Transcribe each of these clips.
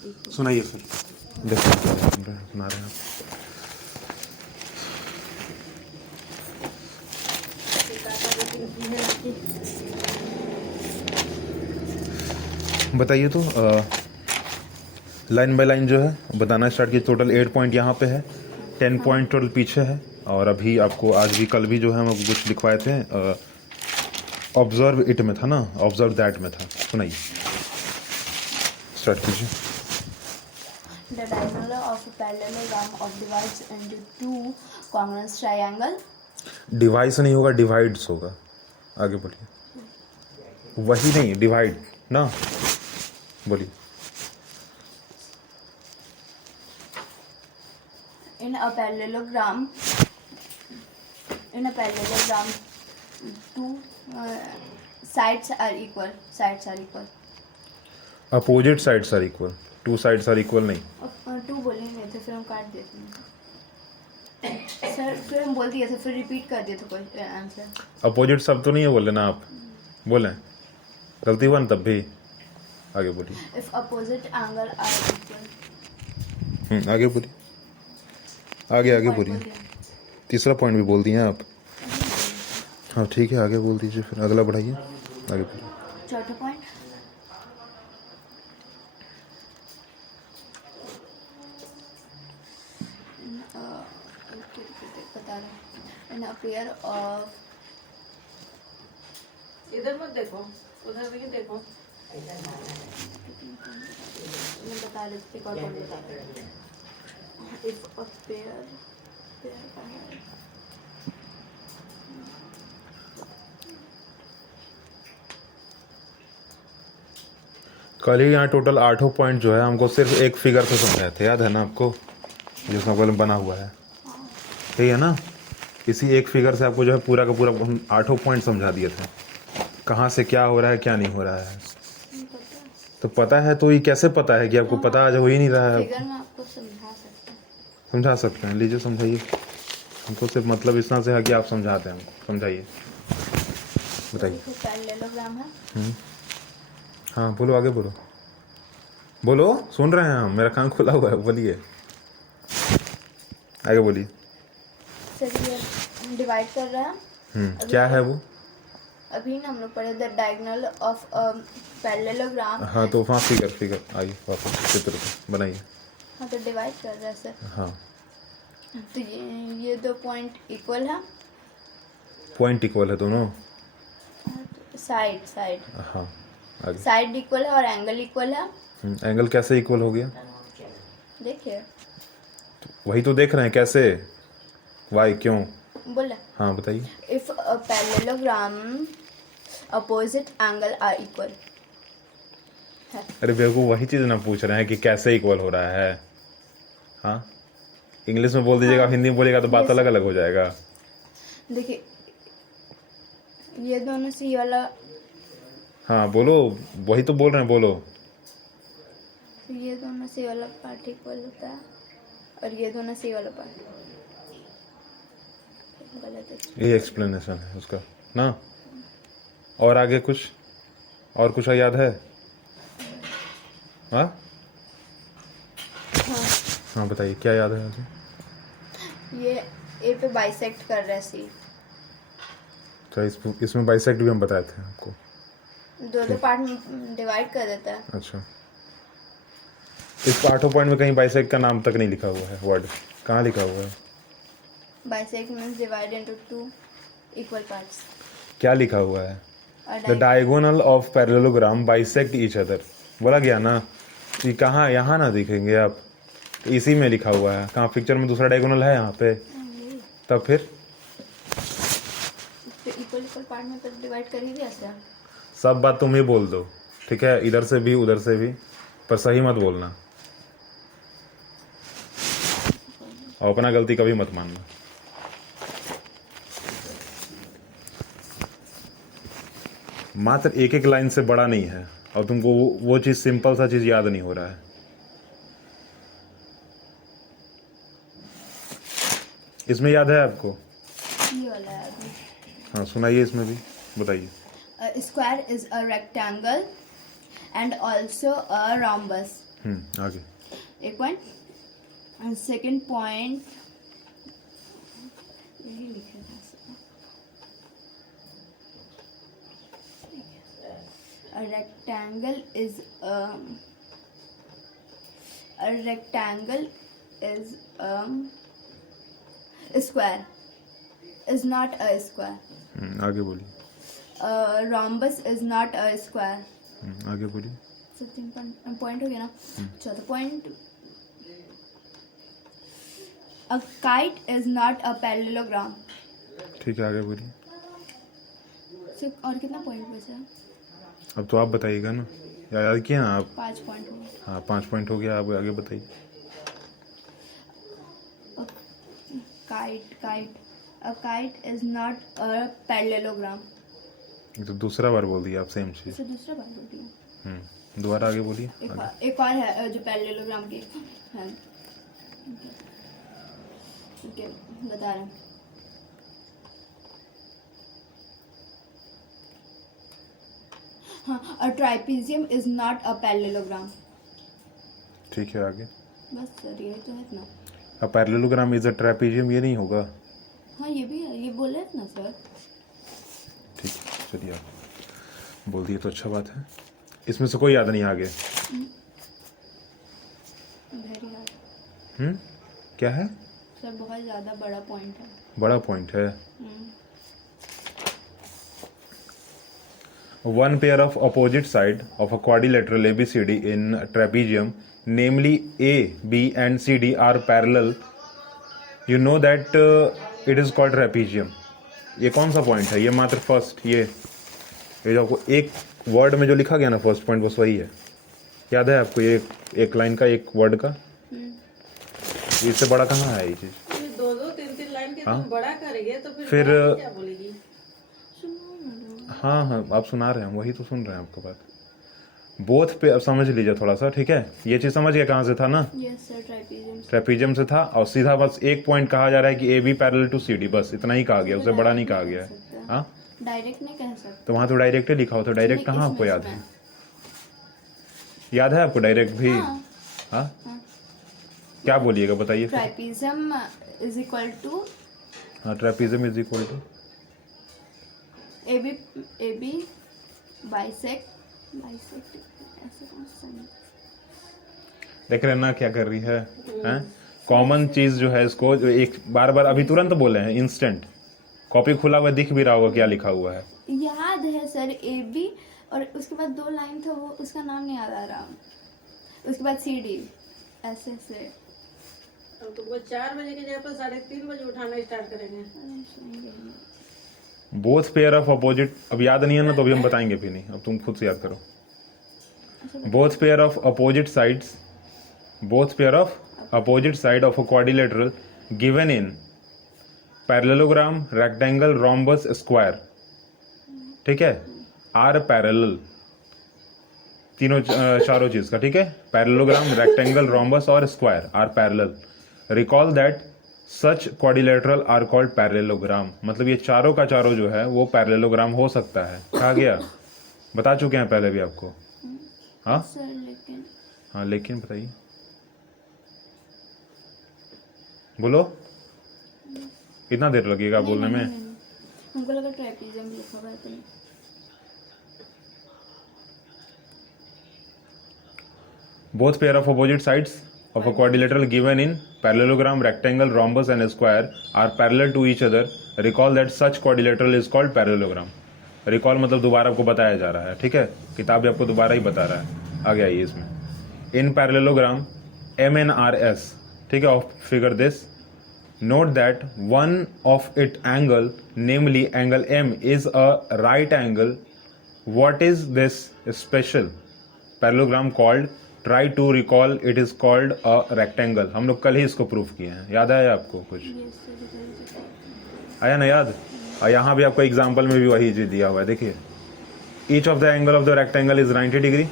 सुनाइए फिर। देखो सुना रहे हैं आप। बताइए तो लाइन बाय लाइन जो है बताना स्टार्ट किया। टोटल 8 पॉइंट यहाँ पे है, 10 पॉइंट टोटल पीछे है। और अभी आपको आज भी कल भी जो है हम कुछ लिखवाए थे, ऑब्जर्व इट में था ना, ऑब्जर्व दैट में था। सुनाइए, स्टार्ट कीजिए। The diagonal of a parallelogram of divides into two congruous triangle. Device नहीं होगा, डिवाइड्स होगा। आगे बोलिए। वही नहीं, डिवाइड ना, बोलिए। In a parallelogram, two sides are equal. Opposite sides are equal, two sides are equal नहीं। टू बोले नहीं थे, फिर हम काट देते हैं सर, फिर हम बोल दिए थे, फिर रिपीट कर दिए थे कोई आंसर। अपोजिट सब तो नहीं है बोले ना आप, बोले गलती हुआ ना तब भी। आगे बोलिए। If opposite angle are equal. आगे बोलिए, आगे बोलिए। तीसरा पॉइंट भी बोल दिए आप। हाँ ठीक है, आगे बोल दीजिए, फिर अगला बढ़ाइए, आगे बोलिए। चौथा पॉइंट, बता रहा हूँ। इन अ पेयर ऑफ, इधर मत देखो, उधर भी देखो। मैं बता रही थी, एक और पॉइंट बता रही हूँ। इफ अ पेयर का है, कल ही यहाँ टोटल 8 पॉइंट जो है हमको सिर्फ एक फिगर से समझाए थे, याद है ना आपको, जिसमें कॉलम बना हुआ है, यही है ना। इसी एक फिगर से आपको जो है पूरा का पूरा हम 8 पॉइंट समझा दिए थे, कहाँ से क्या हो रहा है क्या नहीं हो रहा है। तो पता है तो ये कैसे पता है कि आपको पता आज हो ही नहीं रहा है। फिगर में आपको समझा सकते हैं। समझा सकते हैं, लीजिए समझाइए। हमको सिर्फ मतलब इतना से है कि आप समझाते हैं हमको, समझाइए, बताइए। पैरेललोग्राम है। हाँ बोलो, आगे बोलो, बोलो, सुन रहे हैं हम, मेरा कान खुला हुआ है, बोलिए, आगे बोलिए। सर ये डिवाइड कर रहा है। क्या है वो? अभी ना हम लोग पढ़े द डायगोनल ऑफ पैरेललोग्राम। हाँ तो वहाँ फिगर आइए वापस चित्र को बनाइए। हाँ तो डिवाइड कर रहा है सर। हाँ तो ये दो पॉइंट इक्वल है, पॉइंट इक्वल है दोनों। साइड हाँ आगे। साइड इक्वल है और एंगल इक्वल है। एंगल कैसे इक्वल हो गया? देखिए, वही तो देख रहे हैं कैसे, वाई क्यों बोला। हाँ बताइए। If a parallelogram opposite angle are equal. अरे बेवकूफ, वही चीज़ ना पूछ रहे हैं कि कैसे इक्वल हो रहा है। हाँ इंग्लिश में बोल दीजिएगा, हिंदी में बोलेगा तो बात अलग अलग हो जाएगा। देखिए ये दोनों से ये वाला, हाँ बोलो, वही तो बोल रहे हैं, बोलो। ये दोनों से ये वाला पार्ट इक्वल होता है और ये दोनों से ये वाला पार्ट गलत है। ये एक्सप्लेनेशन है उसका ना। और आगे कुछ, और कुछ याद है? हाँ हाँ बताइए, क्या याद है आगे? ये ए पे बाइसेक्ट कर रहा है सी। तो इसमें बाइसेक्ट भी हम बताए थे आपको। दो पार्ट में डिवाइड कर देता है। अच्छा, इस 8 पॉइंट में कहीं बाइसेक्ट का नाम तक नहीं लिखा हुआ है, वर्ड कहाँ लिखा हुआ है? Bisect means divide into two equal parts. क्या लिखा हुआ है? The diagonal of parallelogram bisect each other, बोला गया ना। ये कहाँ, यहाँ ना दिखेंगे आप, तो इसी में लिखा हुआ है। कहाँ पिक्चर में दूसरा डायगोनल है यहाँ पे? तब फिर इक्वल पार्ट में तो डिवाइड कर ही दिया सर। सब बात तुम ही बोल दो, ठीक है, इधर से भी उधर से भी, पर सही मत बोलना और अपना गलती कभी मत मानना। मात्र एक एक लाइन से बड़ा नहीं है और तुमको वो चीज़, सिंपल सा चीज़ याद नहीं हो रहा है। इसमें याद है आपको? ये वाला है अभी। हाँ सुनाइए, इसमें भी बताइए। A square is a rectangle and also a rhombus. आगे। एक पॉइंट, सेकंड पॉइंट यही लिखा था। A rectangle is a square is not a square. आगे बोलिए। Rhombus is not a square. आगे बोलिए। So 3 पॉइंट हो गया ना। चौथा point, a kite is not a parallelogram. ठीक है, आगे बोलिए। सिर्फ और कितना पॉइंट बचा? अब तो आप बताइएगा ना, याद किया ना आप? 5 पॉइंट हो गए। हाँ, 5 पॉइंट हो गया, आप आगे बताइए। A kite is not a parallelogram. ये तो दूसरा बार बोल दिया आप सेम चीज। इसे दूसरा बार बोल दिया। दोबारा आगे बोलिए। एक और है जो पैरेललोग्राम की है। ओके, बता रहे हैं। हाँ, a trapezium is not a parallelogram. ठीक है, आगे। बस सर यही तो है ना। A parallelogram is a trapezium, ये नहीं होगा? हाँ ये भी है, ये बोले ना सर। ठीक है, चलिए आप बोल दिए तो अच्छा बात है। इसमें से कोई याद नहीं आगे? वेरी हार्ड क्या है? सर, बहुत ज़्यादा बड़ा पॉइंट है। बड़ा पॉइंट है। One pair of opposite side of a quadrilateral ABCD in trapezium, namely A, B and CD are parallel. You know that it is called trapezium. ये कौन सा पॉइंट है? ये मात्र फर्स्ट, ये जो आपको एक वर्ड में जो लिखा गया ना फर्स्ट पॉइंट, बस वही है। याद है आपको? ये एक लाइन का, एक वर्ड का। इससे बड़ा कहाँ है ये चीज? ये दो दो तीन तीन लाइन के तुम बड़ा करेंगे तो फिर क्या बोलेगी? हाँ हाँ, आप सुना रहे हैं, वही तो सुन रहे हैं आपको बात। बोथ पे अब समझ लीजिए थोड़ा सा, ठीक है? ये चीज समझ गया कहाँ से था ना? Yes sir, trapezium. ट्रेपेजियम से था, और सीधा बस एक पॉइंट कहा जा रहा है कि A B parallel to C D, बस इतना ही कहा गया, उससे बड़ा नहीं कहा गया है। हाँ, डायरेक्ट नहीं कह सकते। तो वहां तो डायरेक्ट ही लिखा हो, तो डायरेक्ट कहाँ आपको याद है? याद है आपको डायरेक्ट भी? हाँ, क्या बोलिएगा, बताइए। ट्राइपेजियम इज इक्वल टू, हाँ, trapezium is equal to A B bisect ऐसे कौन सा? देख रहे हैं ना क्या कर रही है? हैं? कॉमन चीज जो है, इसको जो एक बार बार अभी तुरंत बोले हैं, इंस्टेंट कॉपी खुला हुआ दिख भी रहा होगा क्या लिखा हुआ है। याद है सर, ए बी और उसके बाद 2 लाइन था, वो उसका नाम नहीं याद आ रहा। उसके बाद सी डी, ऐसे ऐसे। अब तुमको 4 बजे की जगह पर 3:30 बजे उठाना स्टार्ट करेंगे। बोथ पेयर ऑफ अपोजिट, अब याद नहीं है ना, तो अभी हम बताएंगे भी नहीं, अब तुम खुद से याद करो। Both pair of opposite sides, both pair of opposite side of a quadrilateral given in parallelogram, rectangle, rhombus, square, ठीक है, आर पैरेलल, तीनों चारों चीज का, ठीक है? पैरेललोग्राम, रेक्टेंगल, रोम्बस और square are parallel. Recall that such quadrilateral are called parallelogram. मतलब ये चारों का चारों जो है वो पैरेललोग्राम हो सकता है। कहा गया, बता चुके हैं पहले भी आपको। हाँ सर, लेकिन हाँ, लेकिन बताइए, बोलो, कितना देर लगेगा बोलने में? हमको लगा ट्राइपेजियम लिखा हुआ है तो। Both pair of opposite sides of a quadrilateral given in parallelogram, rectangle, rhombus and square are parallel to each other. Recall that such quadrilateral is called parallelogram. Recall मतलब दोबारा आपको बताया जा रहा है, ठीक है? किताब भी आपको दोबारा ही बता रहा है। आगे आइए इसमें। In parallelogram, MNRS, ठीक है? Of figure this. Note that one of its angle, namely angle M, is a right angle. What is this special parallelogram called? Try to recall. It is called a rectangle. हम लोग कल ही इसको proof किए हैं। याद आया आपको कुछ? आया ना याद? और यहाँ भी आपको एग्जाम्पल में भी वही चीज दिया हुआ है, देखिए। Each of the angle of the rectangle is 90 degree.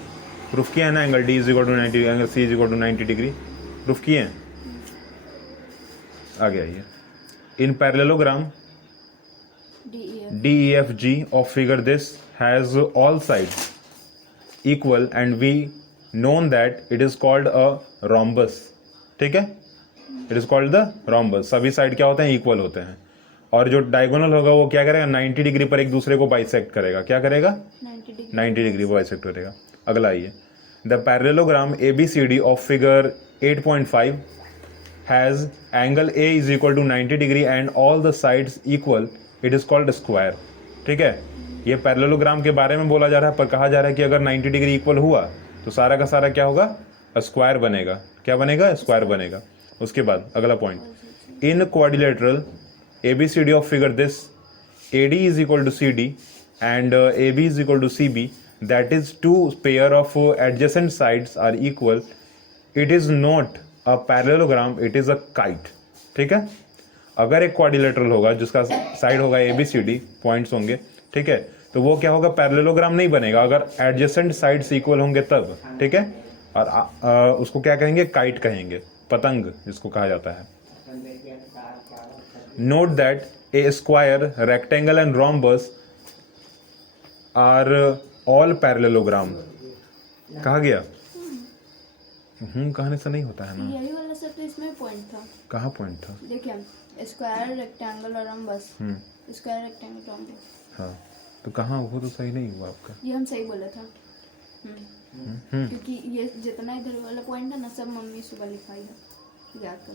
Proof किया है ना? Angle D is equal to 90, angle C is equal to 90 degree. Proof किए हैं? आगे आइए। In parallelogram, DEFG of figure this has all sides equal and we known that it is called a rhombus. ठीक है, it is called the rhombus. सभी side क्या होते हैं, इक्वल होते हैं. और जो डायगोनल होगा वो क्या करेगा, 90 डिग्री पर एक दूसरे को बाइसेक्ट करेगा. क्या करेगा, 90 डिग्री बाइसेक्ट करेगा. अगला आइए, the parallelogram ABCD of figure 8.5 has angle A is equal to 90 degree and all the sides equal. It is called square. ठीक है, ये पैरेललोग्राम के बारे में बोला जा रहा है, पर कहा जा रहा है कि अगर 90 डिग्री इक्वल हुआ तो सारा का सारा क्या होगा, स्क्वायर बनेगा. क्या बनेगा, स्क्वायर बनेगा. उसके बाद अगला point, in quadrilateral ABCD of figure this AD is equal to CD and AB is equal to CB, that is two pair of adjacent sides are equal. It is not a parallelogram, it is a kite. ठीक है, अगर एक quadrilateral होगा जिसका side होगा ABCD, points होंगे, ठीक है, तो वो क्या होगा, पैरेललोग्राम नहीं बनेगा अगर एडजेसेंट साइड्स इक्वल होंगे तब. ठीक है, और उसको क्या कहेंगे, काइट कहेंगे, पतंग जिसको कहा जाता है. Note that a square, rectangle and rhombus are all parallelogram. कहा गया, कहने से नहीं होता है ना. यही वाला सब तो इसमें पॉइंट था. कहाँ पॉइंट था, देखिए स्क्वायर, रेक्टेंगल और रम्बस. Square, rectangle, rhombus. हाँ, तो कहाँ, वो तो सही नहीं हुआ आपका. ये हम सही बोला था. क्योंकि ये जितना इधर वाला पॉइंट है ना, सब मम्मी सुबह लिखाई है, याद कर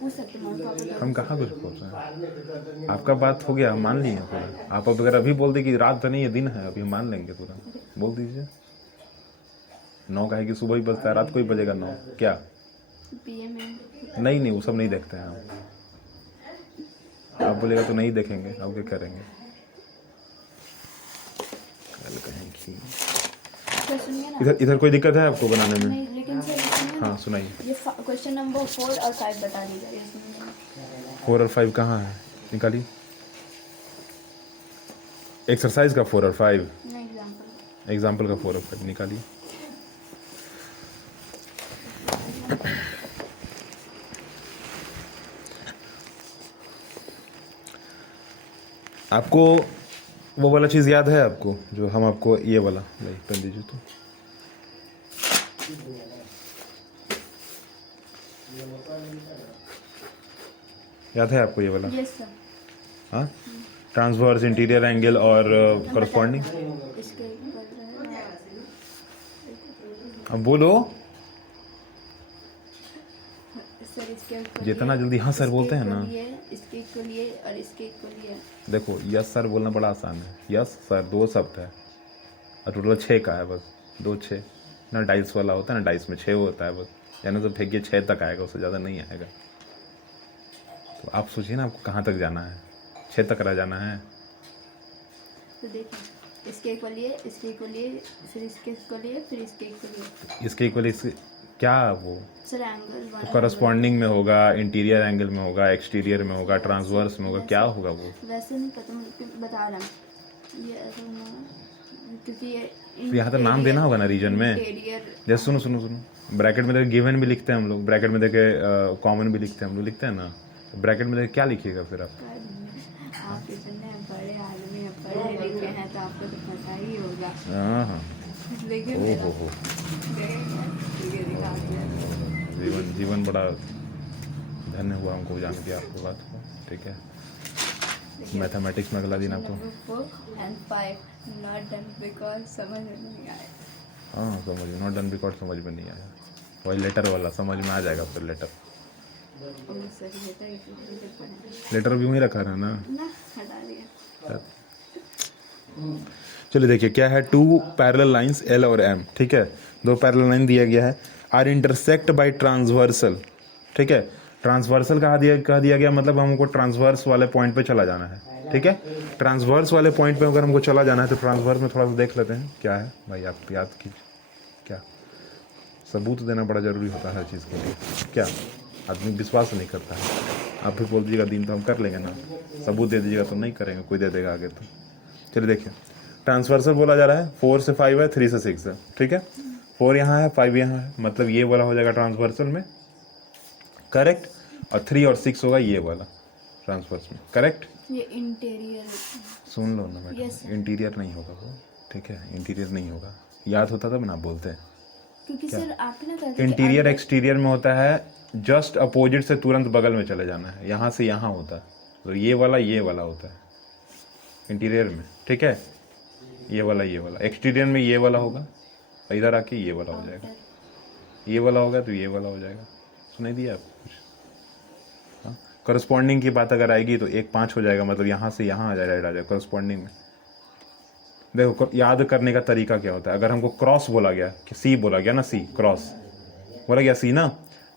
पूछ सकते मम्मी पापा. हम कहाँ कुछ बोल रहे हैं, आपका बात हो गया, हम मान लिए पूरा. आप अब अगर अभी बोल दी कि रात तो नहीं है दिन है, अभी हम मान लेंगे पूरा. बोल दीजिए 9 का है कि सुबह ही बजता है, रात को ही बजेगा 9. क्या PM नहीं, वो सब नहीं देखते हैं हम. आप बोलेगा तो नहीं देखेंगे, आप क्या करेंगे. कल कहेंगे सुनिए ना. इधर कोई दिक्कत है आपको बनाने में. नहीं, लेकिन सर सुनिए ना. हाँ सुनाइए. ये क्वेश्चन नंबर 4 और 5 बता दीजिए इसमें. 4 और 5 कहाँ है, निकालिए. एक्सरसाइज का 4 और 5, एग्जांपल. एग्जाम्पल का 4 और 5 निकालिए. आपको वो वाला चीज़ याद है आपको, जो हम आपको ये वाला पेन दीजिए तो. याद है आपको ये वाला. Yes sir. हाँ, ट्रांसवर्स, इंटीरियर एंगल और कॉरस्पॉन्डिंग. इसके ऊपर है. अब बोलो सर इसके ऊपर जितना जल्दी. हाँ सर बोलते हैं ना. इसके इक्वल ये और इसके इक्वल ये. देखो यस सर बोलना बड़ा आसान है. यस सर 2 शब्द है और टोटल 6 का है बस. 2 6 ना, डाइस वाला होता है ना, डाइस में 6 होता है बस. यानी तो फेंकिए 6 तक आएगा, उससे ज़्यादा नहीं आएगा. तो आप सोचिए ना आपको कहाँ तक जाना है, 6 तक रह जाना है. तो देखिए इसके इक्वल ये, इसके इक्वल ये, फिर इसके इक्वल ये, फिर इसके इक्वल ये. इसके इक्वल इसके क्या वो सर एंगल तो कॉरस्पॉन्डिंग में होगा, इंटीरियर एंगल में होगा, एक्सटीरियर में होगा, ट्रांसवर्स में होगा, क्या होगा वो. वैसे नहीं पता, मुझे बता रहा हूँ ये ऐसा होगा क्योंकि ये तो यहाँ तो नाम देना होगा ना रीजन में. इंटीरियर. जैसे सुनो, ब्रैकेट में देखे गिवन भी लिखते हैं हम लोग, ब्रैकेट में देखे कॉमन भी लिखते हैं हम लोग, लिखते हैं ना. ब्रैकेट में देखे क्या लिखिएगा फिर आप इतने बड़े आदमी हैं, पढ़े लिखे हैं, तो आपको तो पता ही होगा. हाँ. देखिए ओ हो जीवन बड़ा धन्य हुआ हमको जान के आपको बात को. ठीक है, मैथमेटिक्स में अगला दिन आपको. 4 and 5 not done because समझ में नहीं आया. हाँ समझ में, नॉट डन बिकॉज समझ में नहीं आया. वही लेटर वाला समझ में आ जाएगा फिर. लेटर भी वहीं रखा है ना. हटा दिया. चलिए देखिए क्या है. 2 पैरेलल लाइंस L और M. ठीक है, 2 पैरेलल लाइन दिया गया है. Are intersect by transversal. ठीक है, ट्रांसवर्सल कहा दिया गया, मतलब हमको ट्रांसवर्स वाले पॉइंट पे चला जाना है. ठीक है, ट्रांसवर्स वाले पॉइंट पे अगर हमको चला जाना है तो ट्रांसवर्स में थोड़ा सा देख लेते हैं क्या है भाई. आप याद कीजिए, क्या सबूत देना बड़ा ज़रूरी होता है हर चीज़ के लिए. क्या आदमी विश्वास नहीं करता है. आप भी बोल दीजिएगा दिन तो हम कर लेंगे ना, सबूत दे दीजिएगा तो नहीं करेंगे, कोई दे देगा आगे तो. चलिए देखिए, ट्रांसवर्सल बोला जा रहा है. 4 से 5 है, 3 से 6 है. ठीक है, 4 यहाँ है, 5 यहाँ है, मतलब ये वाला हो जाएगा ट्रांसवर्सल में. करेक्ट. और 3 और 6 होगा ये वाला ट्रांसवर्स में. करेक्ट. ये इंटीरियर. सुन लो ना मैडम, इंटीरियर नहीं होगा वो. ठीक है, इंटीरियर नहीं होगा. याद होता तब ना बोलते हैं. क्योंकि क्या? सर आप ना कहते इंटीरियर एक्सटीरियर में होता है जस्ट अपोजिट से तुरंत बगल में चले जाना है, यहाँ से यहाँ होता है, तो ये वाला होता है इंटीरियर में, ठीक है, ये वाला एक्सटीरियर में ये वाला होगा, और इधर आके ये वाला हो जाएगा, ये वाला होगा तो ये वाला हो जाएगा। सुनाई दिया आपको कुछ? हाँ, करस्पॉन्डिंग की बात अगर आएगी तो 1 5 हो जाएगा, मतलब यहाँ से यहाँ आ जाएगा करस्पॉन्डिंग में। देखो याद करने का तरीका क्या होता है, अगर हमको क्रॉस बोला गया कि सी बोला गया ना, सी क्रॉस बोला गया सी ना,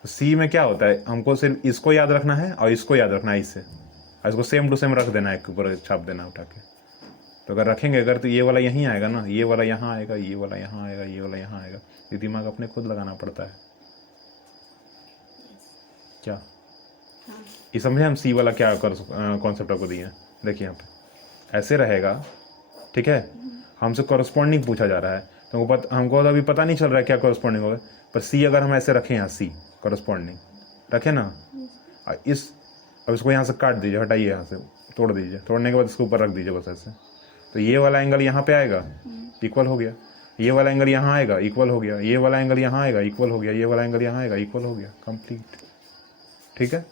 तो सी में क्या होता है, हमको सिर्फ इसको याद रखना है और इसको याद रखना है, इससे और इसको सेम टू सेम रख देना है, एक ऊपर छाप देना उठा के। तो अगर रखेंगे अगर, तो ये वाला यहीं आएगा ना, ये वाला यहाँ आएगा, ये वाला यहाँ आएगा, ये वाला यहाँ आएगा, ये दिमाग अपने खुद लगाना पड़ता है। क्या ये समझे हम सी वाला क्या कॉन्सेप्ट आपको दिए हैं? देखिए यहाँ पे ऐसे रहेगा, ठीक है, हमसे कॉरस्पॉन्डिंग पूछा जा रहा है, तो हमको तो अभी पता नहीं चल रहा है क्या कॉरस्पॉन्डिंग होगा, पर सी अगर हम ऐसे रखें, यहाँ सी कॉरस्पॉन्डिंग रखें ना, अब इसको यहाँ से काट दीजिए, हटाइए, यहाँ से तोड़ दीजिए, तोड़ने के बाद इसको ऊपर रख दीजिए बस ऐसे, तो ये वाला एंगल यहाँ पे आएगा, इक्वल हो गया, ये वाला एंगल यहाँ आएगा, इक्वल हो गया, ये वाला एंगल यहाँ आएगा, इक्वल हो गया, ये वाला एंगल यहाँ आएगा, इक्वल हो गया, कंप्लीट, ठीक है,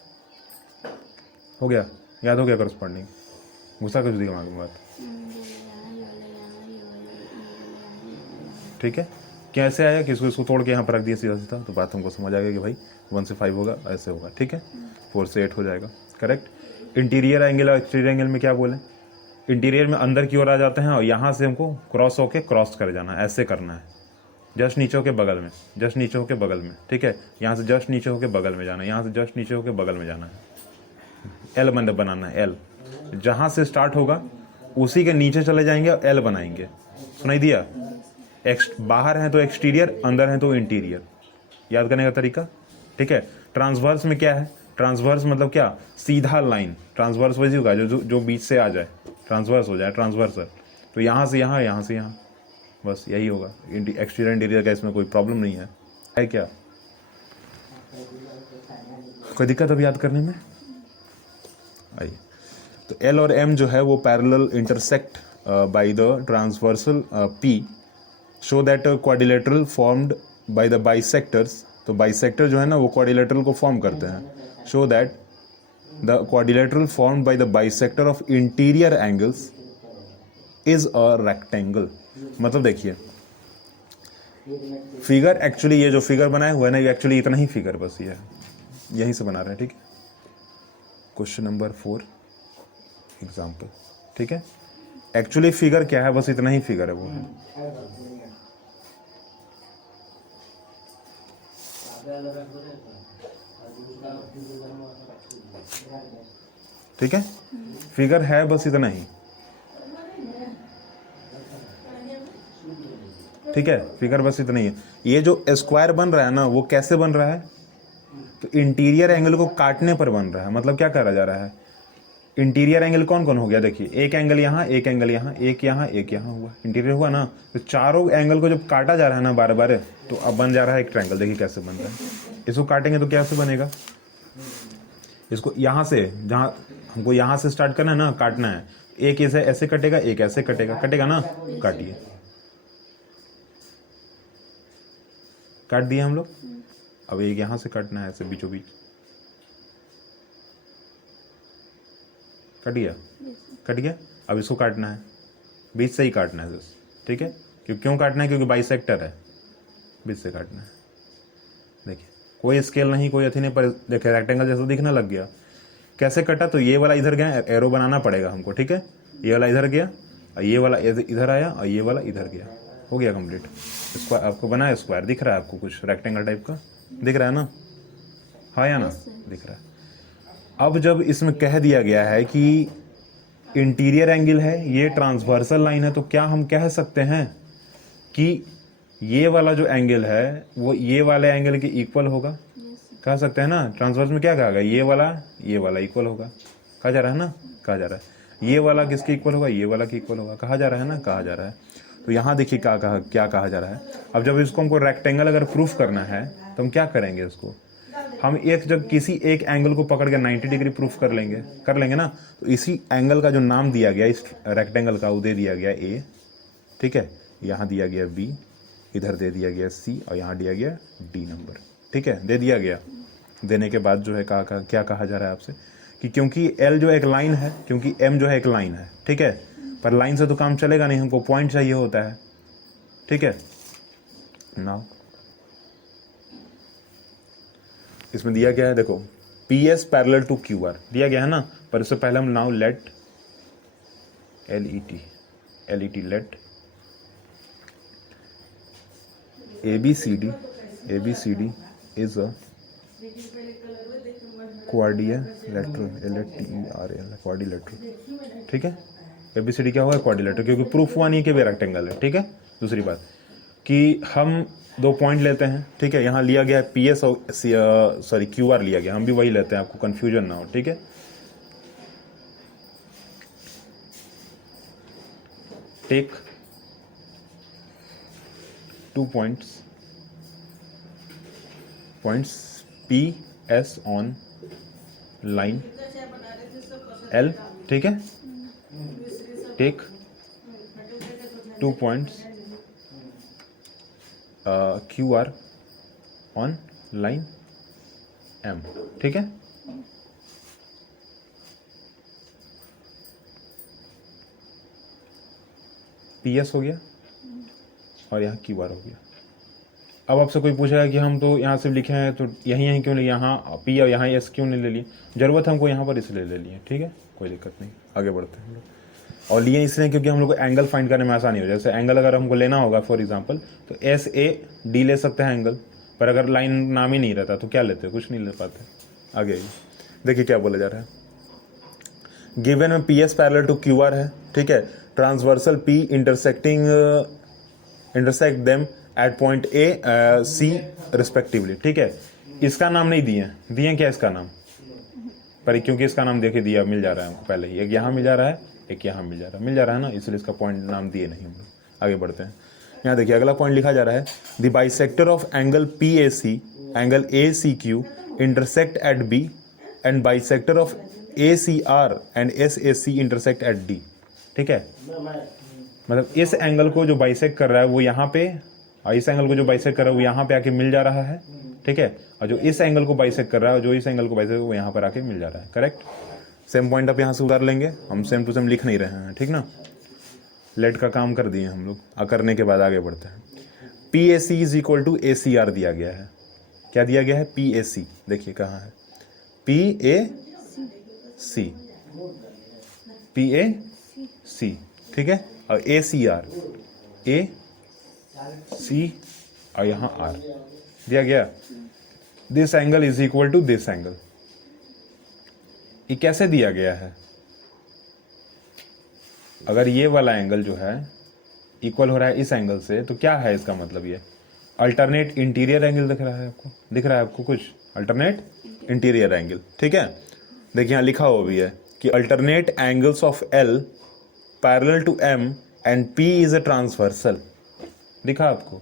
हो गया, याद हो गया कॉरस्पॉन्डिंग, घुसा कुछ दिमाग में बात, ठीक है। कैसे आया कि इसको तोड़ के यहाँ पर रख दिया सीधा सीधा, तो बात हमको समझ आ गया कि भाई 1 से 5 होगा, ऐसे होगा, ठीक है, 4 से 8 हो जाएगा, करेक्ट। इंटीरियर एंगल और एक्सटीरियर एंगल में क्या बोले, इंटीरियर में अंदर की ओर आ जाते हैं और यहाँ से हमको क्रॉस होके क्रॉस कर जाना है, ऐसे करना है, जस्ट नीचे होके बगल में, जस्ट नीचे होके बगल में, ठीक है, यहाँ से जस्ट नीचे होके बगल में जाना है, यहाँ से जस्ट नीचे होके बगल में जाना है, एल बनाना है, एल जहाँ से स्टार्ट होगा उसी के नीचे चले जाएंगे और एल बनाएंगे। सुनाई दिया? बाहर है तो एक्सटीरियर, अंदर है तो इंटीरियर, याद करने का तरीका, ठीक है। ट्रांसवर्स में क्या है, ट्रांसवर्स मतलब क्या, सीधा लाइन, ट्रांसवर्स वैसे होगा जो बीच से आ जाए, ट्रांसवर्स हो जाए, ट्रांसवर्सर, तो यहाँ से यहाँ, यहाँ से यहाँ, बस यही होगा। एक्सटीरियर इंटीरियर का इसमें कोई प्रॉब्लम नहीं है क्या? कोई दिक्कत अभी याद करने में? आइए, तो एल और एम जो है वो parallel intersect by the transversal P, show that quadrilateral formed by the bisectors, तो बाइसेक्टर जो है ना वो क्वाड्रिलेटरल को फॉर्म करते हैं, show that the quadrilateral formed by the bisector of interior angles is a rectangle. मतलब देखिए फिगर, एक्चुअली ये जो फिगर बनाया हुआ है ना, ये एक्चुअली इतना ही फिगर बस ये यहीं से बना रहे हैं, ठीक है। क्वेश्चन नंबर 4 एग्जाम्पल, ठीक है। एक्चुअली फिगर क्या है, बस इतना ही फिगर है वो है, ठीक है, फिगर है बस इतना ही, ठीक है, फिगर बस इतना ही है। ये जो स्क्वायर बन रहा है ना, वो कैसे बन रहा है, तो इंटीरियर एंगल को काटने पर बन रहा है। मतलब क्या करा जा रहा है, इंटीरियर एंगल कौन कौन हो गया, देखिए एक एंगल यहाँ, एक एंगल यहाँ, एक यहाँ, एक यहाँ हुआ, इंटीरियर हुआ ना, तो चारों एंगल को जब काटा जा रहा है ना बार बार, तो अब बन जा रहा है एक ट्रायंगल। देखिए कैसे बन रहा है, इसको काटेंगे तो कैसे बनेगा, इसको यहाँ से, जहाँ हमको यहाँ से स्टार्ट करना है ना, काटना है, एक ऐसे ऐसे कटेगा, एक ऐसे कटेगा, कटेगा ना, काटिए, काट दिए हम लोग। अब एक यहाँ से काटना है, ऐसे बीचों बीच, कट गया, कट गया। अब इसको काटना है, बीच से ही काटना है, ठीक है। क्यों काटना है, क्योंकि बाइसेक्टर है, बीच से काटना है। देखिए कोई स्केल नहीं, कोई अथी नहीं, पर देखिए रेक्टेंगल जैसा दिखने लग गया। कैसे कटा, तो ये वाला इधर गया, एरो बनाना पड़ेगा हमको, ठीक है। ये वाला इधर गया, और ये वाला इधर आया, और ये वाला इधर गया, हो गया कंप्लीट। स्क्वायर आपको बना है, स्क्वायर दिख रहा है आपको, कुछ रेक्टेंगल टाइप का दिख रहा है ना, हाँ या ना, दिख रहा है। अब जब इसमें कह दिया गया है कि इंटीरियर एंगल है, ये ट्रांसवर्सल लाइन है, तो क्या हम कह सकते हैं कि ये वाला जो एंगल है वो ये वाले एंगल के इक्वल होगा, कह सकते हैं ना। ट्रांसवर्स में क्या कहा गया, ये वाला इक्वल होगा, कहा जा रहा है ना, कहा जा रहा है। ये वाला किसके इक्वल होगा, ये वाला के इक्वल होगा, कहा जा रहा है ना, कहा जा रहा है। तो यहाँ देखिए क्या कहा जा रहा है। अब जब इसको हमको रेक्टेंगल अगर प्रूफ करना है तो हम क्या करेंगे, इसको हम जब किसी एक एंगल को पकड़ के 90 डिग्री प्रूफ कर लेंगे ना, तो इसी एंगल का जो नाम दिया गया इस रेक्टेंगल का, वो दे दिया गया ए, ठीक है, यहाँ दिया गया बी, इधर दे दिया गया C और यहाँ दिया गया D नंबर, ठीक है, दे दिया गया। देने के बाद जो है क्या कहा जा रहा है आपसे कि क्योंकि L जो एक लाइन है, क्योंकि M जो है एक लाइन है, ठीक है, पर लाइन से तो काम चलेगा नहीं, हमको पॉइंट चाहिए होता है, ठीक है। नाउ इसमें दिया गया है, देखो PS पैरेलल टू QR दिया गया है ना, पर इससे पहले हम now let LET let ABCD is a quadrilateral, quadrilateral, ठीक है। ABCD क्या होगा, क्वाड्रिलेटरल, क्योंकि प्रूफ हुआ नहीं कि वे रेक्टेंगल है, ठीक है। दूसरी बात कि हम दो पॉइंट लेते हैं, ठीक है, यहाँ लिया गया है PS और QR लिया गया, हम भी वही लेते हैं, आपको कंफ्यूजन ना हो, ठीक है। Take 2 points PS on line L, ठीक है। Take 2 points QR on line M, ठीक है। PS हो गया और यहाँ QR हो गया। अब आपसे कोई पूछेगा कि हम तो यहाँ से लिखे हैं, तो यहीं क्यों लिए, यहाँ P और यहाँ S क्यों नहीं ले लिए, ज़रूरत है हमको यहाँ पर इसलिए ले लिए, ठीक है, कोई दिक्कत नहीं, आगे बढ़ते हैं हम लोग। और लिए इसलिए क्योंकि हम लोग को एंगल फाइंड करने में आसानी हो जाए। जैसे एंगल अगर हमको लेना होगा फॉर एग्जांपल, तो SAD ले सकते हैं एंगल, पर अगर लाइन नाम ही नहीं रहता तो क्या लेते, कुछ नहीं ले पाते। आगे देखिए क्या बोला जा रहा है, गिवन में PS पैरेलल टू QR है, ठीक है, transversal P intersect them at point A C respectively, ठीक है। इसका नाम नहीं दिए क्या इसका नाम, पर क्योंकि इसका नाम देखे दिया मिल जा रहा है हमको पहले ही, एक यहाँ मिल जा रहा है, एक यहाँ मिल जा रहा है ना, इसलिए इसका पॉइंट नाम दिए नहीं हम लोग। आगे बढ़ते हैं, यहाँ देखिए अगला पॉइंट लिखा जा रहा है, the bisector of angle PAC angle ACQ intersect at B and bisector of ACR and SAC intersect at D, ठीक है। मतलब इस एंगल को जो बाइसेक्ट कर रहा है वो यहाँ पे, और इस एंगल को जो बाइसेक्ट कर रहा है वो यहाँ पे आके मिल जा रहा है, ठीक है, और जो इस एंगल को बाइसेक्ट कर रहा है, जो इस एंगल को बाइसेक्ट वो यहाँ पर आके मिल जा रहा है, करेक्ट। सेम पॉइंट आप यहाँ से उतार लेंगे, हम सेम टू सेम लिख नहीं रहे हैं, ठीक ना। लेट का काम कर दिए हम लोग, करने के बाद आगे बढ़ते हैं। PAC is equal to ACR दिया गया है, क्या दिया गया है, PAC, देखिए कहाँ है, PAC, ठीक है, और ACR AC और यहाँ R दिया गया। This angle is equal to this angle, ये कैसे दिया गया है, अगर ये वाला एंगल जो है इक्वल हो रहा है इस एंगल से, तो क्या है इसका मतलब, ये अल्टरनेट इंटीरियर एंगल दिख रहा है आपको, दिख रहा है आपको कुछ, अल्टरनेट इंटीरियर एंगल, ठीक है। देखिए यहाँ लिखा हुआ भी है कि alternate angles of L parallel to M and P is a transversal, दिखा आपको,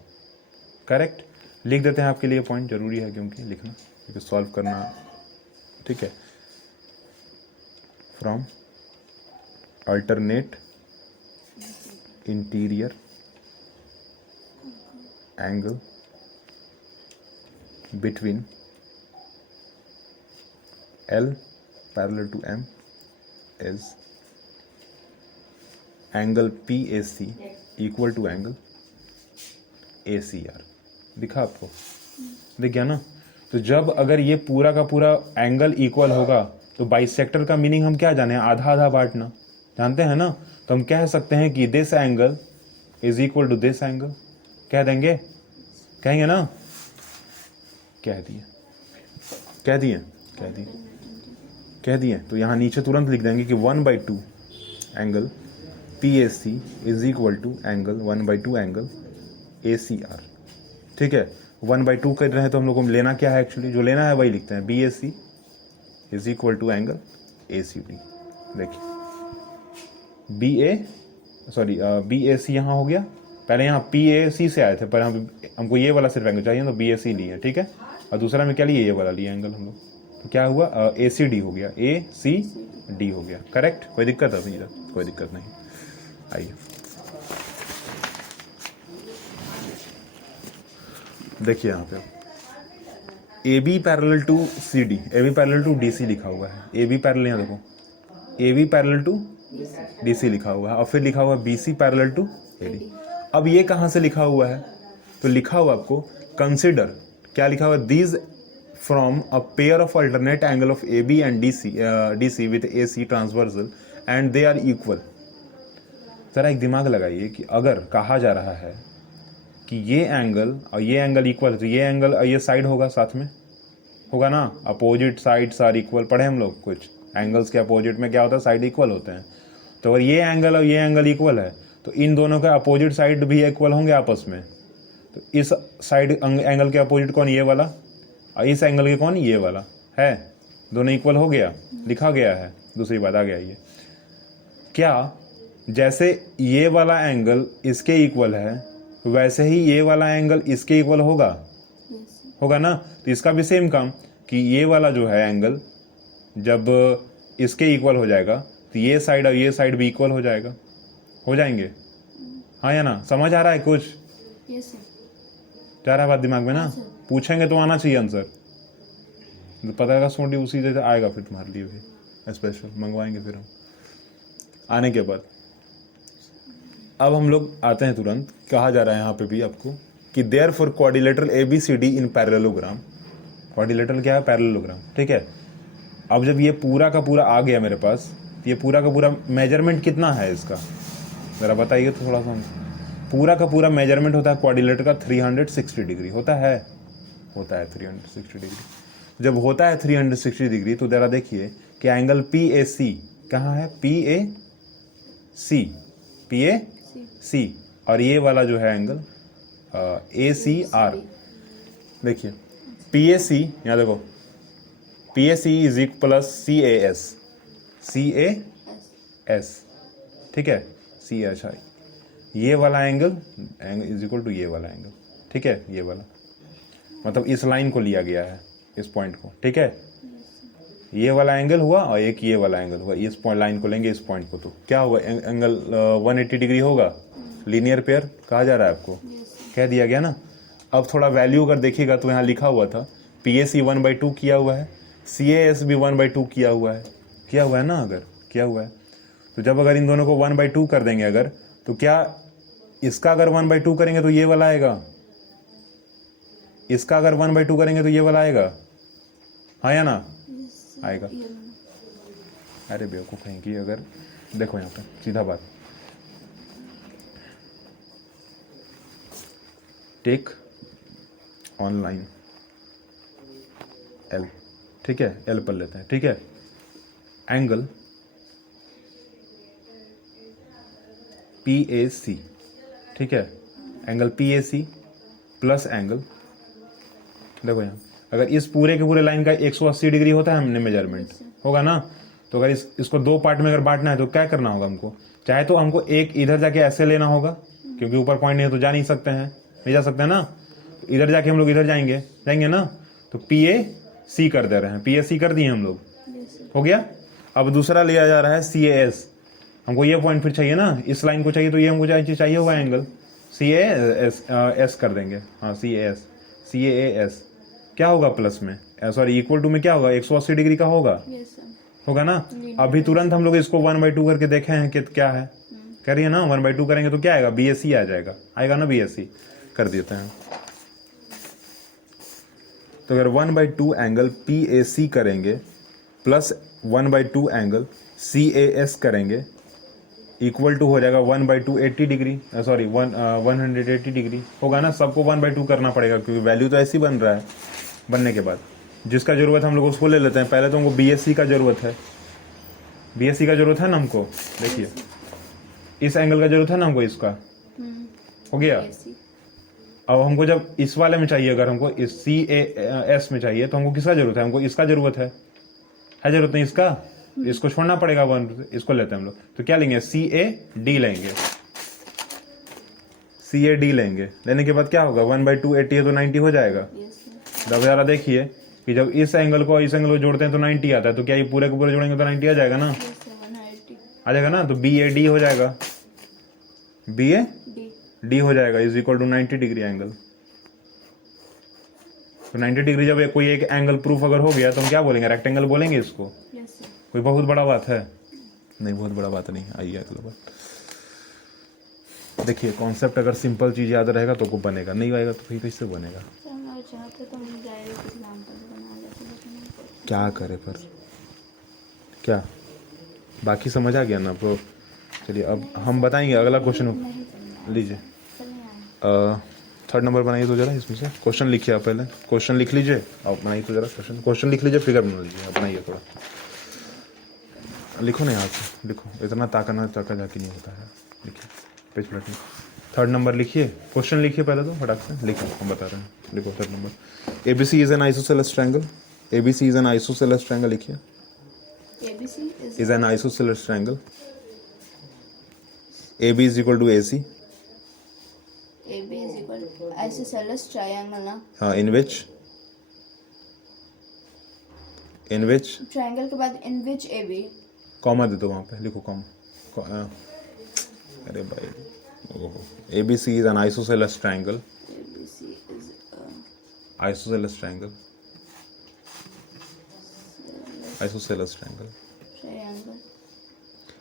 करेक्ट। लिख देते हैं आपके लिए, पॉइंट जरूरी है क्योंकि लिखना, क्योंकि सॉल्व करना, ठीक है। From alternate interior angle between L parallel to M is angle PAC equal to angle ACR, दिखा आपको, दिख गया ना। तो जब अगर ये पूरा का पूरा एंगल इक्वल होगा तो बाइसेक्टर का मीनिंग हम क्या जाने, आधा आधा बांटना, जानते हैं ना। तो हम कह सकते हैं कि this angle is equal to this angle, कह देंगे, कहेंगे ना, कह दिए। तो यहाँ नीचे तुरंत लिख देंगे कि 1/2 angle PAC is equal to angle 1/2 angle ACR, ठीक है। 1/2 कर रहे हैं तो हम लोग को लेना क्या है, एक्चुअली जो लेना है वही लिखते हैं, BAC is equal to angle ACD। देखिए BAC यहाँ हो गया, पहले यहाँ PAC से आए थे, पर हमको ये वाला सिर्फ एंगल चाहिए तो BAC लिए, ठीक है। और दूसरा में क्या लिए, ये वाला लिए एंगल हम लोग, तो क्या हुआ, ACD हो गया, ACD हो गया, करेक्ट। कोई दिक्कत है नहीं, कोई दिक्कत नहीं, आइए देखिए यहाँ पे A B parallel to C D, A B parallel to D C लिखा हुआ है। ए बी पैरेलल, यहाँ देखो, A B parallel to D C लिखा हुआ है, और फिर लिखा हुआ है B C parallel to A D. अब ये कहाँ से लिखा हुआ है? तो लिखा हुआ आपको कंसिडर, क्या लिखा हुआ है? These from a pair of alternate angle of A B and D C with A C transversal and they are equal. जरा एक दिमाग लगाइए कि अगर कहा जा रहा है कि ये एंगल और ये एंगल इक्वल है, तो ये एंगल और ये साइड होगा, साथ में होगा ना, अपोजिट साइड्स आर इक्वल। पढ़े हम लोग कुछ, एंगल्स के अपोजिट में क्या होता है? साइड इक्वल होते हैं। तो अगर ये एंगल और ये एंगल इक्वल है तो इन दोनों के अपोजिट साइड भी इक्वल होंगे आपस में। तो इस साइड एंगल के अपोजिट कौन? ये वाला, और इस एंगल के कौन? ये वाला है। दोनों इक्वल हो गया, लिखा गया है। दूसरी बात आ गया ये, क्या जैसे ये वाला एंगल इसके इक्वल है वैसे ही ये वाला एंगल इसके इक्वल होगा? होगा ना। तो इसका भी सेम काम कि ये वाला जो है एंगल जब इसके इक्वल हो जाएगा तो ये साइड और ये साइड भी इक्वल हो जाएगा, हो जाएंगे। हाँ या ना? समझ आ रहा है कुछ? जा रहा है बात दिमाग में ना? पूछेंगे तो आना चाहिए आंसर, तो पता लगा सोटी उसी जैसे आएगा फिर तुम्हारे लिए भी स्पेशल मंगवाएंगे फिर हम आने के बाद। अब हम लोग आते हैं तुरंत, कहा जा रहा है यहाँ पे भी आपको कि there for quadrilateral A B C D in parallelogram. Quadrilateral क्या है? पैरेललोग्राम, ठीक है। अब जब ये पूरा का पूरा आ गया मेरे पास, तो ये पूरा का पूरा मेजरमेंट कितना है इसका, ज़रा बताइए तो थोड़ा सा। पूरा का पूरा मेजरमेंट होता है क्वाड्रिलेटर का 360 डिग्री होता है 360 डिग्री। जब होता है 360 डिग्री तो ज़रा देखिए कि एंगल पी ए सी कहाँ है? पी ए सी और ये वाला जो है एंगल ए सी आर। देखिए पी ए सी, यहाँ देखो, P A C is equal plus C A S, ठीक है। सी अच्छा, ये वाला एंगल इज इक्वल टू ये वाला एंगल, ठीक है। ये वाला मतलब इस लाइन को लिया गया है, इस पॉइंट को, ठीक है। ये वाला एंगल हुआ और एक ये वाला एंगल हुआ, इस पॉइंट लाइन को लेंगे, इस पॉइंट को, तो क्या होगा? एंगल 180 डिग्री होगा। लीनियर पेयर कहा जा रहा है आपको, कह दिया गया ना। अब थोड़ा वैल्यू अगर देखिएगा तो यहाँ लिखा हुआ था पी ए सी 1/2 किया हुआ है, सी ए एस भी 1/2 किया हुआ है ना। अगर किया हुआ है तो जब अगर इन दोनों को 1/2 कर देंगे अगर, तो क्या इसका अगर 1/2 करेंगे तो ये वाला आएगा, इसका अगर 1/2 करेंगे तो ये वाला आएगा, हाँ या ना? आएगा। अरे बेवकूफ़ हैं कि अगर देखो यहाँ पे सीधा बात, टेक ऑनलाइन एल, ठीक है, एल पर लेते हैं, ठीक है। एंगल पी ए सी, ठीक है, angle P A C plus angle, देखो यहाँ अगर इस पूरे के पूरे लाइन का 180 डिग्री होता है हमने मेजरमेंट होगा ना, तो अगर इसको दो पार्ट में अगर बांटना है तो क्या करना होगा हमको? चाहे तो हमको एक इधर जाके ऐसे लेना होगा, क्योंकि ऊपर पॉइंट नहीं है तो जा नहीं सकते हैं, नहीं जा सकते हैं ना। तो इधर जाके हम लोग इधर जाएंगे ना, तो पी ए सी कर दे रहे हैं, पी ए सी कर दिए हम लोग, हो गया। अब दूसरा लिया जा रहा है सी ए एस, हमको ये पॉइंट फिर चाहिए ना, इस लाइन को चाहिए, तो ये हमको चाहिए होगा एंगल सी ए एस कर देंगे, हाँ सी ए एस क्या होगा प्लस में, सॉरी इक्वल टू में क्या होगा? 180 डिग्री का होगा, होगा ना। अभी तुरंत हम लोग इसको 1/2 करके देखे हैं कि क्या है, करिए ना। 1/2 करेंगे तो क्या आएगा? बी एस सी आ जाएगा, आएगा ना, बी एस सी कर देते हैं। तो अगर 1/2 एंगल पी ए सी करेंगे plus 1/2 angle C A S करेंगे, इक्वल टू हो जाएगा 1/2 80 डिग्री, सॉरी 180 डिग्री होगा ना। सबको 1/2 करना पड़ेगा क्योंकि वैल्यू तो ऐसी बन रहा है। बनने के बाद जिसका जरूरत है हम लोग उसको ले लेते हैं। पहले तो हमको बी एस सी का जरूरत है, बी एस सी का जरूरत है ना हमको। देखिए इस एंगल का जरूरत है ना हमको, इसका हो गया। अब हमको जब इस वाले में चाहिए, अगर हमको इस सी ए एस में चाहिए तो हमको किसका जरूरत है? हमको इसका जरूरत है जरूरत नहीं इसका, इसको छोड़ना पड़ेगा 1, इसको लेते हैं हम लोग। तो क्या लेंगे? सी ए डी लेंगे, सी ए डी लेंगे। लेने के बाद क्या होगा? 1/2 80 है तो 90 हो जाएगा। अब जरा देखिए कि जब इस एंगल को इस एंगल को जोड़ते हैं तो 90 आता है, तो क्या ये पूरे को पूरे जोड़ेंगे तो 90 आ जाएगा ना, आ जाएगा ना। तो बी ए डी हो जाएगा, बी ए डी हो जाएगा is equal to 90 degree angle, तो 90 डिग्री जब कोई एक एंगल प्रूफ अगर हो गया तो हम क्या बोलेंगे, रेक्टेंगल बोलेंगे इसको। Yes sir. कोई बहुत बड़ा बात है? नहीं, बहुत बड़ा बात नहीं। आइए अगला बात देखिए, कॉन्सेप्ट अगर सिंपल चीज़ याद रहेगा तो को बनेगा, नहीं आएगा तो फिर कैसे बनेगा। सर मैं चाहते तो हम डायरेक्ट एग्जाम्पल बना लेते, लेकिन क्या करे पर क्या, बाकी समझ आ गया ना आपको। चलिए अब हम बताएंगे अगला क्वेश्चन नहीं समझ लीजिए। सर नहीं आया। थर्ड नंबर बनाइए तो जरा, इसमें से क्वेश्चन लिखिए। आप पहले क्वेश्चन लिख लीजिए, आप बनाइए तो जरा क्वेश्चन लिख लीजिए, फिगर बना लीजिए, आप बनाइए थोड़ा। लिखो ना यहाँ से, लिखो, इतना ताका जाके नहीं होता है। लिखिए पेज पलट में, थर्ड नंबर लिखिए, क्वेश्चन लिखिए पहले तो फटाक से लिखो, हम बता रहे हैं। लिखो third number, ABC is an isosceles triangle. ABC is an isosceles triangle लिखिए। ABC is an isosceles triangle. AB is equal to AC। AB is equal to isosceles triangle ना। हाँ, इन विच ट्रायंगल के बाद in which AB। कॉमा दे दो वहाँ पे, लिखो comma. अरे भाई, ओहो, ABC is an isosceles triangle। ABC is Isosceles triangle। Isosceles triangle triangle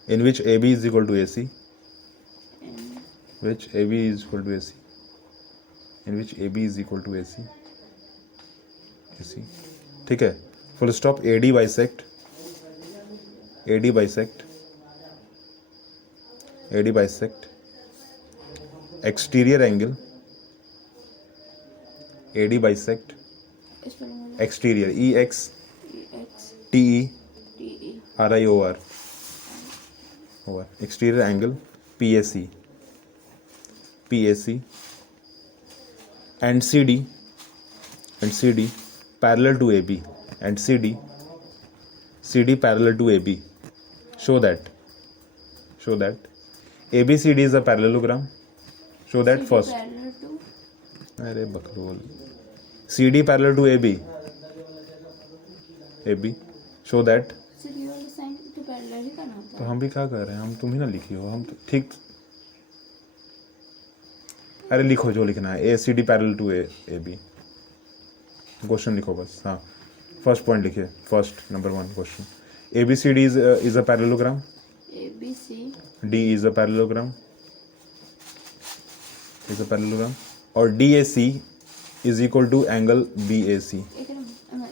in which AB is equal to AC। in which AB is equal to AC। in which AB is equal to AC। AC, ठीक है, full stop. AD bisect exterior angle। AD bisect इस पर मुझे exterior, EX EX TE TE RIOR exterior angle PAC and CD parallel to AB and CD parallel to AB, show that ABCD is a parallelogram, show that CD first। parallel to अरे बकलोल, CD parallel to AB, show that। Sir ये वाला sign तो parallel ही करना होता तो है। हम भी क्या कर रहे हैं, हम तुम ही ना लिखी हो, हम तो ठीक। अरे लिखो जो लिखना है, ACD parallel to AB, question लिखो बस। हाँ, फर्स्ट पॉइंट लिखिए, first number 1 question. ABCD is a parallelogram। ABC D is a parallelogram और DAC is equal to angle BAC। एक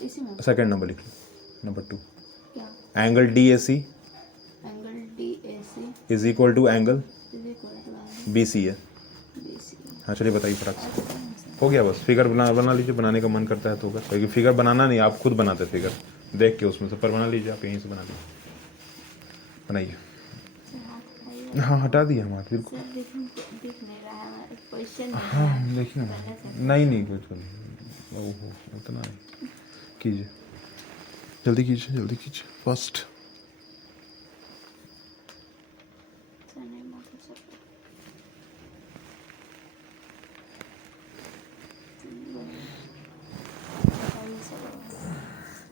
इसी में सेकेंड नंबर लिख लो, नंबर 2, क्या angle DAC angle DAC is equal to angle is equal to BC है। BC। हाँ चलिए बताइए फटाक से, हो गया बस। फिगर बना लीजिए, बनाने का मन करता है तो होगा, क्योंकि फिगर बनाना नहीं, आप खुद बनाते फिगर देख के उसमें से, पर बना लीजिए आप, यहीं से बना लीजिए, बनाइए। सर हाथ हटाइए। हाँ हटा दिया हम, बिल्कुल। सर दिख नहीं रहा है क्वेश्चन। हाँ देखिए ना, नहीं कुछ ओहो, उतना नहीं कीजिए, जल्दी कीजिए फर्स्ट। सर नहीं मालूम सर।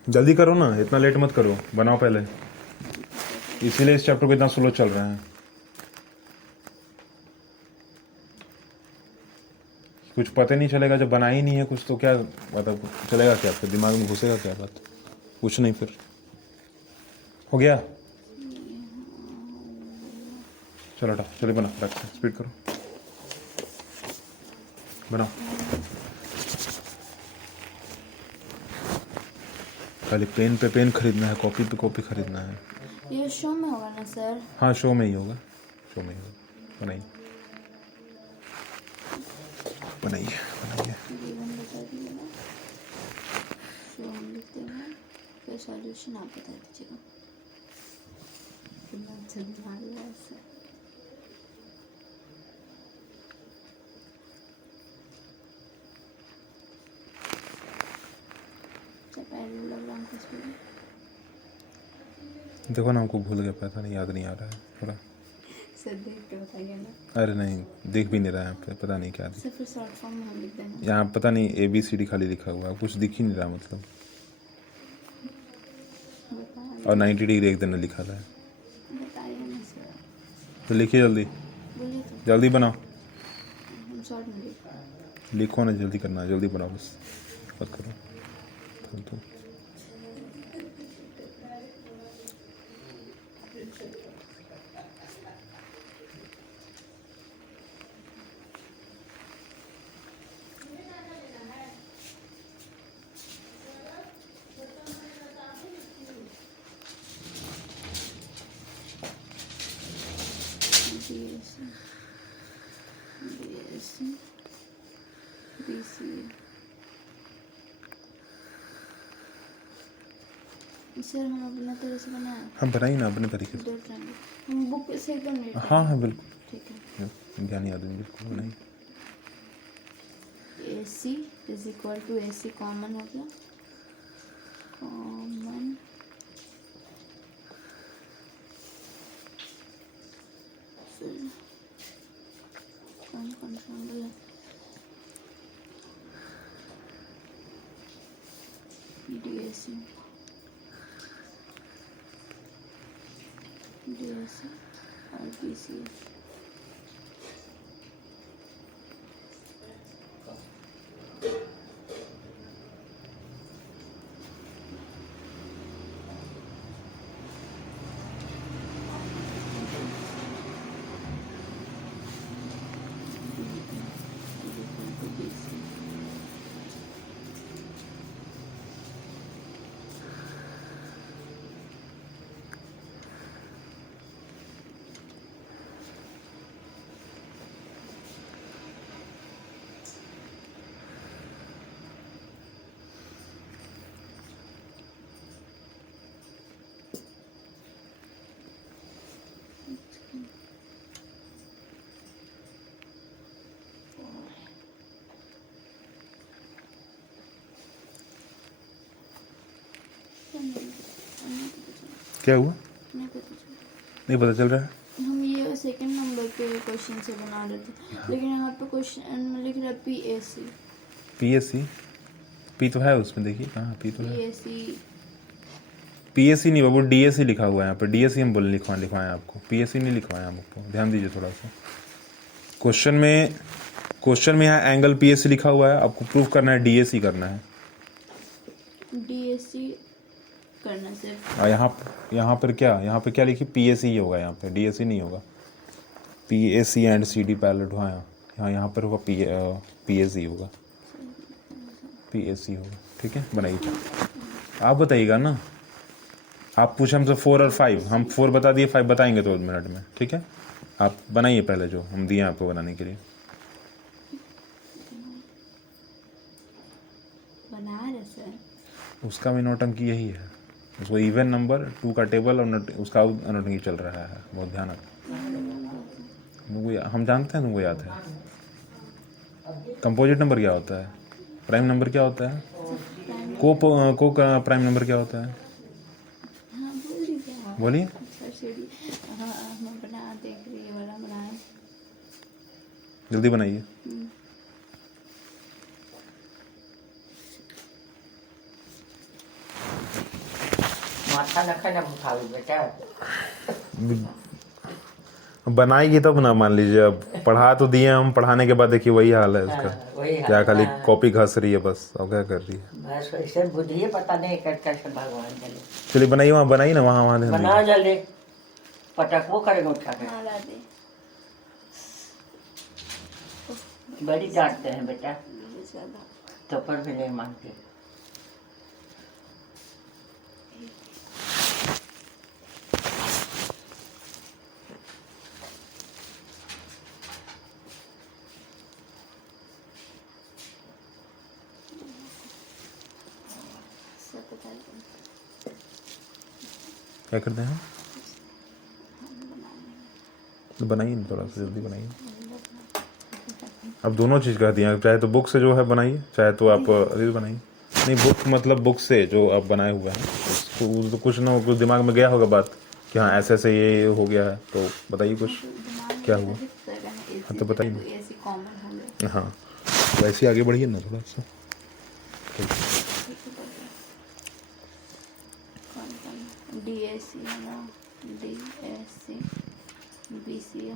जल्दी करो ना, इतना लेट मत करो, बनाओ पहले, इसीलिए इस चैप्टर को इतना स्लो चल रहा है। कुछ पता नहीं चलेगा जब बना ही नहीं है कुछ, तो क्या मतलब चलेगा क्या, आपके दिमाग में घुसेगा क्या बात, कुछ नहीं। फिर हो गया, चलो हटा, चलिए बना, स्पीड करो, बनाओ। खाली पेन पे पेन खरीदना है, कॉपी पे कॉपी खरीदना है। ये शो में होगा ना सर? हाँ शो में ही होगा, बनाइए। गिवन बता दिए ना, शो हम लिखते हैं, फिर सॉल्यूशन आप बता दीजिएगा। कितना अच्छा दिमाग है सर। पैरेललोग्राम किस पे? देखो ना, हमको भूल गया, पता नहीं, याद नहीं आ रहा है थोड़ा। सर देख के बताइए ना। अरे नहीं, देख भी नहीं रहा है यहाँ पे, पता नहीं क्या सर फिर शॉर्ट फॉर्म में हम लिख देंगे। यहाँ, पता नहीं ABCD खाली लिखा हुआ है, कुछ दिख ही नहीं रहा मतलब। और 90 डिग्री एक दिन लिखा था, बताइए ना सर। तो लिखिए जल्दी, बोलिए तो, जल्दी बनाओ, हम शॉर्ट में लिख। लिखो ना, जल्दी करना है, जल्दी बनाओ बस, मत करो। फालतू। BSc BSc BCA। सर हम अपना तरह से बनाए, हम बनाइए ना अपने तरीके से। डर जाएंगे हम बुक से एकदम नहीं हाँ हाँ बिल्कुल, ठीक है। ज्ञानी आदमी बिल्कुल बनाइए। AC is equal to AC common हो गया, कॉमन कौन सा एंगल है, DSC और BCA। क्या हुआ? नहीं पता चला। नहीं पता चल रहा है। हम ये सेकंड नंबर के क्वेश्चन से बना रहे थे, लेकिन यहाँ पे क्वेश्चन में लिख रहा है PAC। PSC, पी तो है उसमें, देखिए कहाँ पी तो है। PAC PSC नहीं बाबू, DSC लिखा हुआ है यहाँ पर। DSC हम बोले लिखवाएं आपको, PSC नहीं लिखवाएं आपको, ध्यान दीजिए थोड़ा सा। क्वेश्चन में यहाँ एंगल PSC लिखा हुआ है, आपको प्रूफ करना है DSC करना है। DSC करना सिर्फ। और यहाँ पर क्या लिखी, PAC ही होगा यहाँ पे, DSC नहीं होगा। PAC एंड CD पैरेलल, हाँ यहाँ पर होगा PAC होगा, PAC होगा। ठीक है, बनाइए। आप बताइएगा ना, आप पूछे हमसे 4 और 5, हम 4 बता दिए, 5 बताएंगे 2 मिनट में। ठीक है, आप बनाइए पहले जो हम दिए आपको बनाने के लिए। बना रहे सर। उसका भी नौटंकी यही है, उसको इवन नंबर 2 का टेबल और उसका नौटंकी चल रहा है, बहुत ध्यान तुमको हम जानते हैं, तुमको याद है। कंपोजिट नंबर क्या होता है, प्राइम नंबर क्या होता है, को प्राइम नंबर क्या होता है, हाँ बोल दीजिए। बोलिए। सर सीढ़ी, हाँ हम बना देख रही है वाला बनाए। जल्दी बनाइए। माथा न खाना उठाओ बेटा। बनाएगी तब ना, मान लीजिए। अब पढ़ा तो दिए हम, पढ़ाने के बाद देखिए वही हाल है इसका। वही हाल, क्या खाली हाँ। कॉपी घस रही है बस, और क्या कर रही है। बस वैसे बुद्धि पता नहीं कर भगवान जले। चलिए बनाइए, वहाँ बनाइए ना, वहाँ ध्यान बना दीजिए। जल्दी, पटक वो करेगा उठा के। हाँ ला दे। बड़ी डांटते हैं बेटा, बहुत ज़्यादा। तो पर भी नहीं मानते। सब बता दो। क्या करते हैं, तो बनाइए ना, थोड़ा सा जल्दी बनाइए। अब दोनों चीज़ कर दिया, चाहे तो बुक से जो है बनाइए, चाहे तो आप रील बनाइए। नहीं, बुक मतलब बुक से जो आप बनाए हुए हैं, उसको तो कुछ ना कुछ दिमाग में गया होगा बात कि हाँ ऐसे ऐसे ये हो गया है, तो बताइए कुछ क्या हुआ। हाँ तो बताइए ना। AC कॉमन हो गया। हाँ, वैसे आगे बढ़िए ना थोड़ा सा। कौन DSC है ना, DSC BCA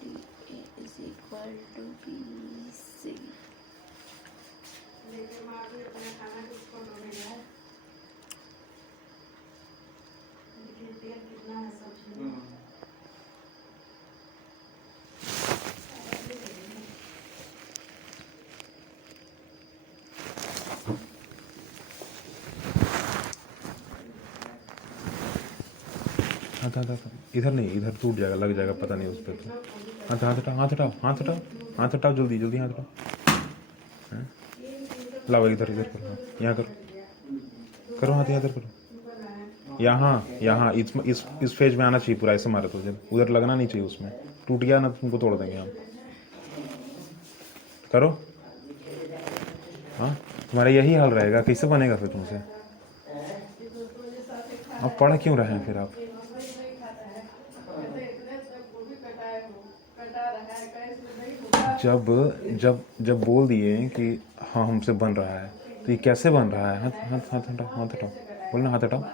DA is equal equal to BC। लेकिन माँ भी अपना खाना किसको मिला है, देखिए तेल कितना है सब्जी में। हाथ हाथ हाथ इधर नहीं, इधर टूट जाएगा, लग जाएगा, पता नहीं उस पर तो। हाथ हाथ हटाओ, हाथ हटाओ, हाथ हटाओ, हाथ हटाओ, जल्दी जल्दी हाथ हटाओ। हैं? लाओ इधर, इधर करो, हाँ, यहाँ करो, करो हाथ इधर करो, यहाँ यहाँ इस फेज में आना चाहिए पूरा, ऐसे मारे तो जब उधर लगना नहीं चाहिए, उसमें टूट गया ना तो तुमको तोड़ देंगे हम। करो, हाँ तुम्हारा यही हाल रहेगा, कैसे बनेगा फिर तुमसे? अब पढ़ क्यों रहे हैं फिर आप? जब जब जब बोल दिए कि हाँ हमसे बन रहा है, तो ये कैसे बन रहा है? हाथ हाथ हाथ हटाओ, हाथ हटाओ, बोलना हाथ हटाओ।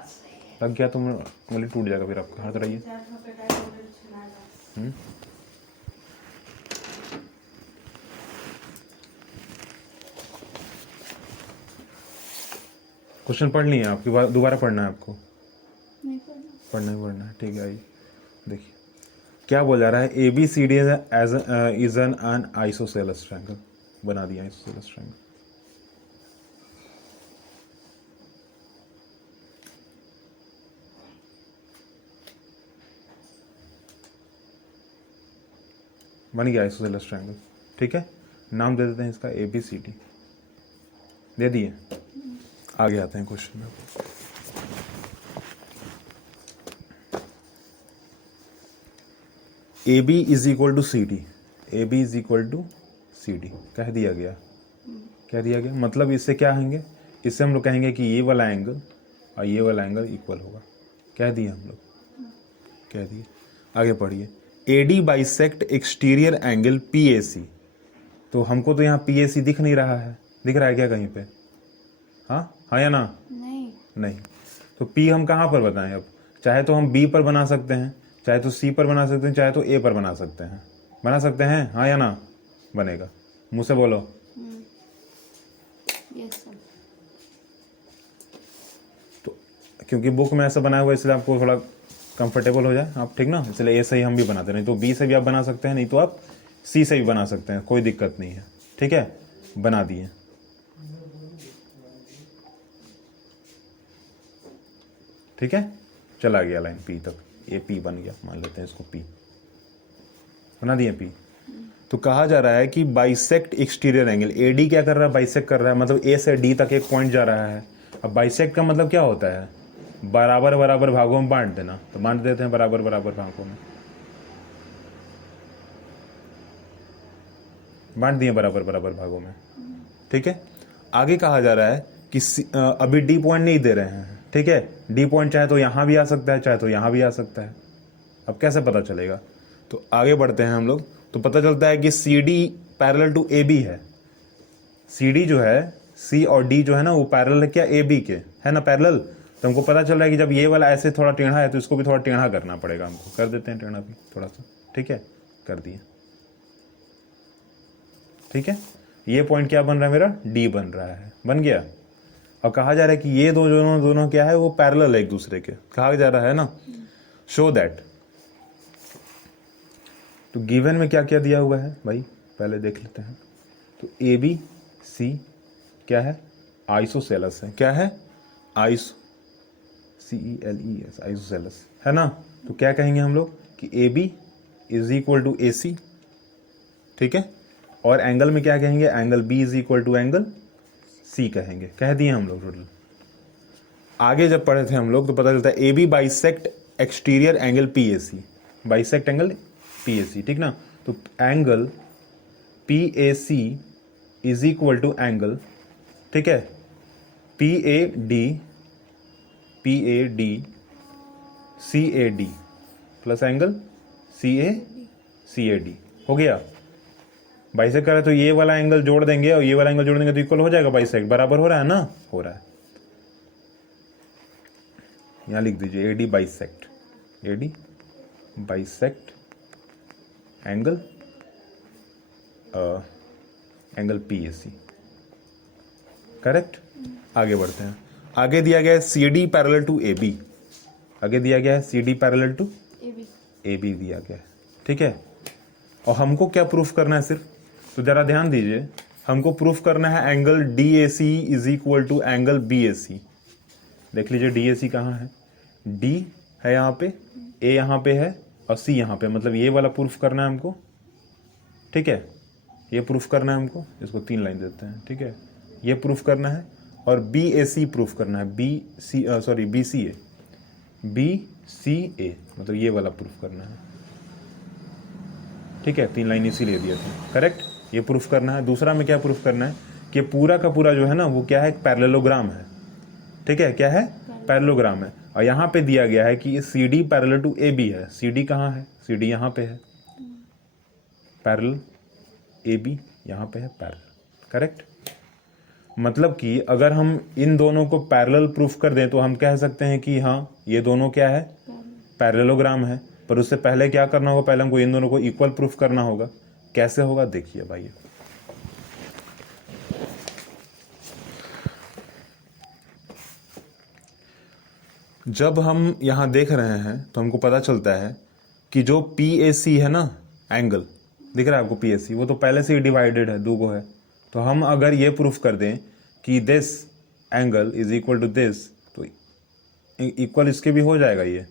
लग गया तो उंगली टूट जाएगा फिर आपका, हाथ हटाइए। क्वेश्चन पढ़ लिए आपकी बार, दोबारा पढ़ना है आपको? नहीं पढ़ना। पढ़ना ही पढ़ना है, ठीक है। आइए देखिए क्या बोल जा रहा है, A B C D is an isosceles triangle. बना दिया आइसोसेलेस ट्रायंगल। बन गया आइसोसेलेस ट्रायंगल, ठीक है। नाम दे देते हैं इसका ए बी सी डी, दे दिए। आगे आते हैं क्वेश्चन में। A B is equal to C D, A B is equal to C D कह दिया गया, कह दिया गया। मतलब इससे क्या कहेंगे, इससे हम लोग कहेंगे कि ये वाला एंगल और ये वाला एंगल इक्वल होगा, कह दिए हम लोग, कह दिए। आगे पढ़िए, A D bisect exterior angle P A C. तो हमको तो यहाँ पी ए सी दिख नहीं रहा है, दिख रहा है क्या कहीं पे? हाँ हाँ या ना? नहीं। नहीं। तो P हम कहाँ पर बताएं अब? चाहे तो हम B पर बना सकते हैं, चाहे तो C पर बना सकते हैं, चाहे तो A पर बना सकते हैं। बना सकते हैं हाँ या ना? बनेगा, मुँह से बोलो। Yes sir. तो क्योंकि बुक में ऐसा बनाया हुआ है इसलिए आपको थोड़ा कंफर्टेबल हो जाए आप, ठीक ना, इसलिए A से ही हम भी बनाते हैं। नहीं तो B से भी आप बना सकते हैं, नहीं तो आप C से भी बना सकते हैं, कोई दिक्कत नहीं है, ठीक है। बना दिए। ठीक है, चला गया लाइन P तक, ये P बन गया, मान लेते हैं इसको P, बना दिए P। तो कहा जा रहा है कि बाइसेक्ट एक्सटीरियर एंगल, AD क्या कर रहा है? बाइसेक्ट कर रहा है, मतलब A से D तक एक पॉइंट जा रहा है। अब बाइसेक्ट का मतलब क्या होता है? बराबर बराबर भागों में बांट देना, तो बांट देते हैं बराबर बराबर भागों में, बांट दिए बराबर बराबर भागों में, ठीक है। आगे कहा जा रहा है कि अभी D पॉइंट नहीं दे रहे हैं, ठीक है। D पॉइंट चाहे तो यहाँ भी आ सकता है, चाहे तो यहाँ भी आ सकता है। अब कैसे पता चलेगा? तो आगे बढ़ते हैं हम लोग, तो पता चलता है कि CD पैरेलल टू AB है। CD जो है, C और D जो है ना, वो पैरेलल है क्या? AB के, है ना, पैरेलल। तो हमको पता चल रहा है कि जब ये वाला ऐसे थोड़ा टेढ़ा है तो इसको भी थोड़ा टेढ़ा करना पड़ेगा हमको, कर देते हैं टेढ़ा भी थोड़ा सा, ठीक है, कर दिए, ठीक है। ये पॉइंट क्या बन रहा है मेरा? D बन रहा है, बन गया। अब कहा जा रहा है कि ये दोनों क्या है, वो पैरेलल है एक दूसरे के, कहा जा रहा है ना। शो दैट, तो गिवन में क्या क्या दिया हुआ है भाई, पहले देख लेते हैं। तो ए बी सी क्या है? आइसोसेलस है, क्या है? आइसो CELES, आइसोसेलस है ना। तो क्या कहेंगे हम लोग कि A B is equal to A C, ठीक है। और एंगल में क्या कहेंगे? Angle B is equal to angle C कहेंगे, कह दिए हम लोग टोटल। आगे जब पढ़े थे हम लोग तो पता चलता है A B bisect exterior angle P A C, bisect angle P A C, ठीक ना। तो angle P A C is equal to angle, ठीक है, P A D C A D plus angle C A D, हो गया। Bisect करें तो ये वाला एंगल जोड़ देंगे और ये वाला एंगल जोड़ देंगे तो इक्वल हो जाएगा, बाइसेक्ट बराबर हो रहा है ना, हो रहा है। यहां लिख दीजिए AD bisect, AD bisect angle angle P A C. Correct. आगे बढ़ते हैं। आगे दिया गया है C D parallel to A B. आगे दिया गया है C D parallel to A B दिया गया है, ठीक है। और हमको क्या प्रूफ करना है सिर्फ, तो जरा ध्यान दीजिए, हमको प्रूफ करना है angle D A C is equal to angle B A C. देख लीजिए डी ए सी कहाँ है, डी है यहाँ पे, ए यहाँ पे है और सी यहाँ पे, मतलब ये वाला प्रूफ करना है हमको, ठीक है। ये प्रूफ करना है हमको, इसको 3 लाइन देते हैं, ठीक है। ये प्रूफ करना है और बी ए सी प्रूफ करना है, बी सी ए, मतलब ये वाला प्रूफ करना है, ठीक है। 3 लाइन इसीलिए दिया था, करेक्ट। ये प्रूफ करना है। दूसरा में क्या प्रूफ करना है कि पूरा का पूरा जो है ना वो क्या है, पैरेललोग्राम है, ठीक है। क्या है, पैरेललोग्राम है। और यहाँ पे दिया गया है कि C D parallel to A B है। सी डी कहाँ है, सी डी यहाँ पे है, पैरेलल ए बी यहाँ पे है पैरेलल, करेक्ट। मतलब कि अगर हम इन दोनों को पैरेलल प्रूफ कर दें तो हम कह सकते हैं कि हाँ ये दोनों क्या है, पैरेललोग्राम है। पर उससे पहले क्या करना होगा, पहले हमको इन दोनों को इक्वल प्रूफ करना होगा। कैसे होगा देखिए भाई, जब हम यहां देख रहे हैं तो हमको पता चलता है कि जो पी ए सी है ना, एंगल दिख रहा है आपको पी ए सी, वो तो पहले से ही डिवाइडेड है, 2 है। तो हम अगर ये प्रूफ कर दें कि this angle is equal to this, तो इक्वल इसके भी हो जाएगा, ये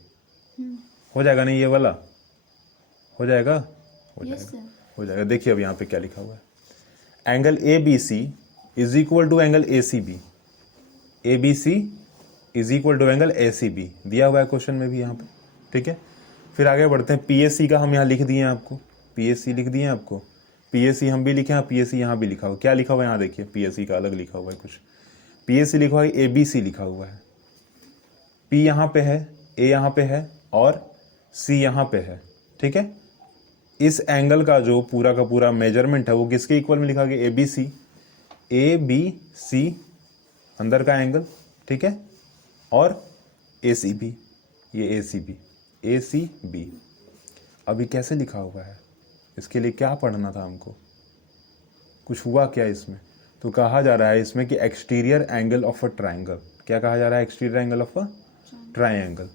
हो जाएगा नहीं, ये वाला हो जाएगा, हो जाएगा। देखिए अब यहाँ पे क्या लिखा हुआ है, angle A B C is equal to angle A C B, A B C is equal to angle A C B दिया हुआ है क्वेश्चन में भी यहाँ पे, ठीक है। फिर आगे बढ़ते हैं, पी एस सी का हम यहाँ लिख दिए हैं आपको, पी एस सी लिख दिए हैं आपको, पी एस सी हम भी लिखे हैं, पी एस सी यहाँ भी लिखा हुआ। क्या लिखा हुआ है यहाँ देखिए, पी एस सी का अलग लिखा हुआ है कुछ, पी एस सी लिखा हुआ है, ए बी सी लिखा हुआ है, पी यहाँ पे है, ए यहाँ पे है और सी यहाँ पे है, ठीक है। इस एंगल का जो पूरा का पूरा मेजरमेंट है वो किसके इक्वल में लिखा गया, ए बी सी अंदर का एंगल, ठीक है, और ए सी बी, ये ए सी बी। अभी कैसे लिखा हुआ है, इसके लिए क्या पढ़ना था हमको, कुछ हुआ क्या इसमें, तो कहा जा रहा है इसमें कि exterior angle of a triangle. क्या कहा जा रहा है, exterior angle of a triangle,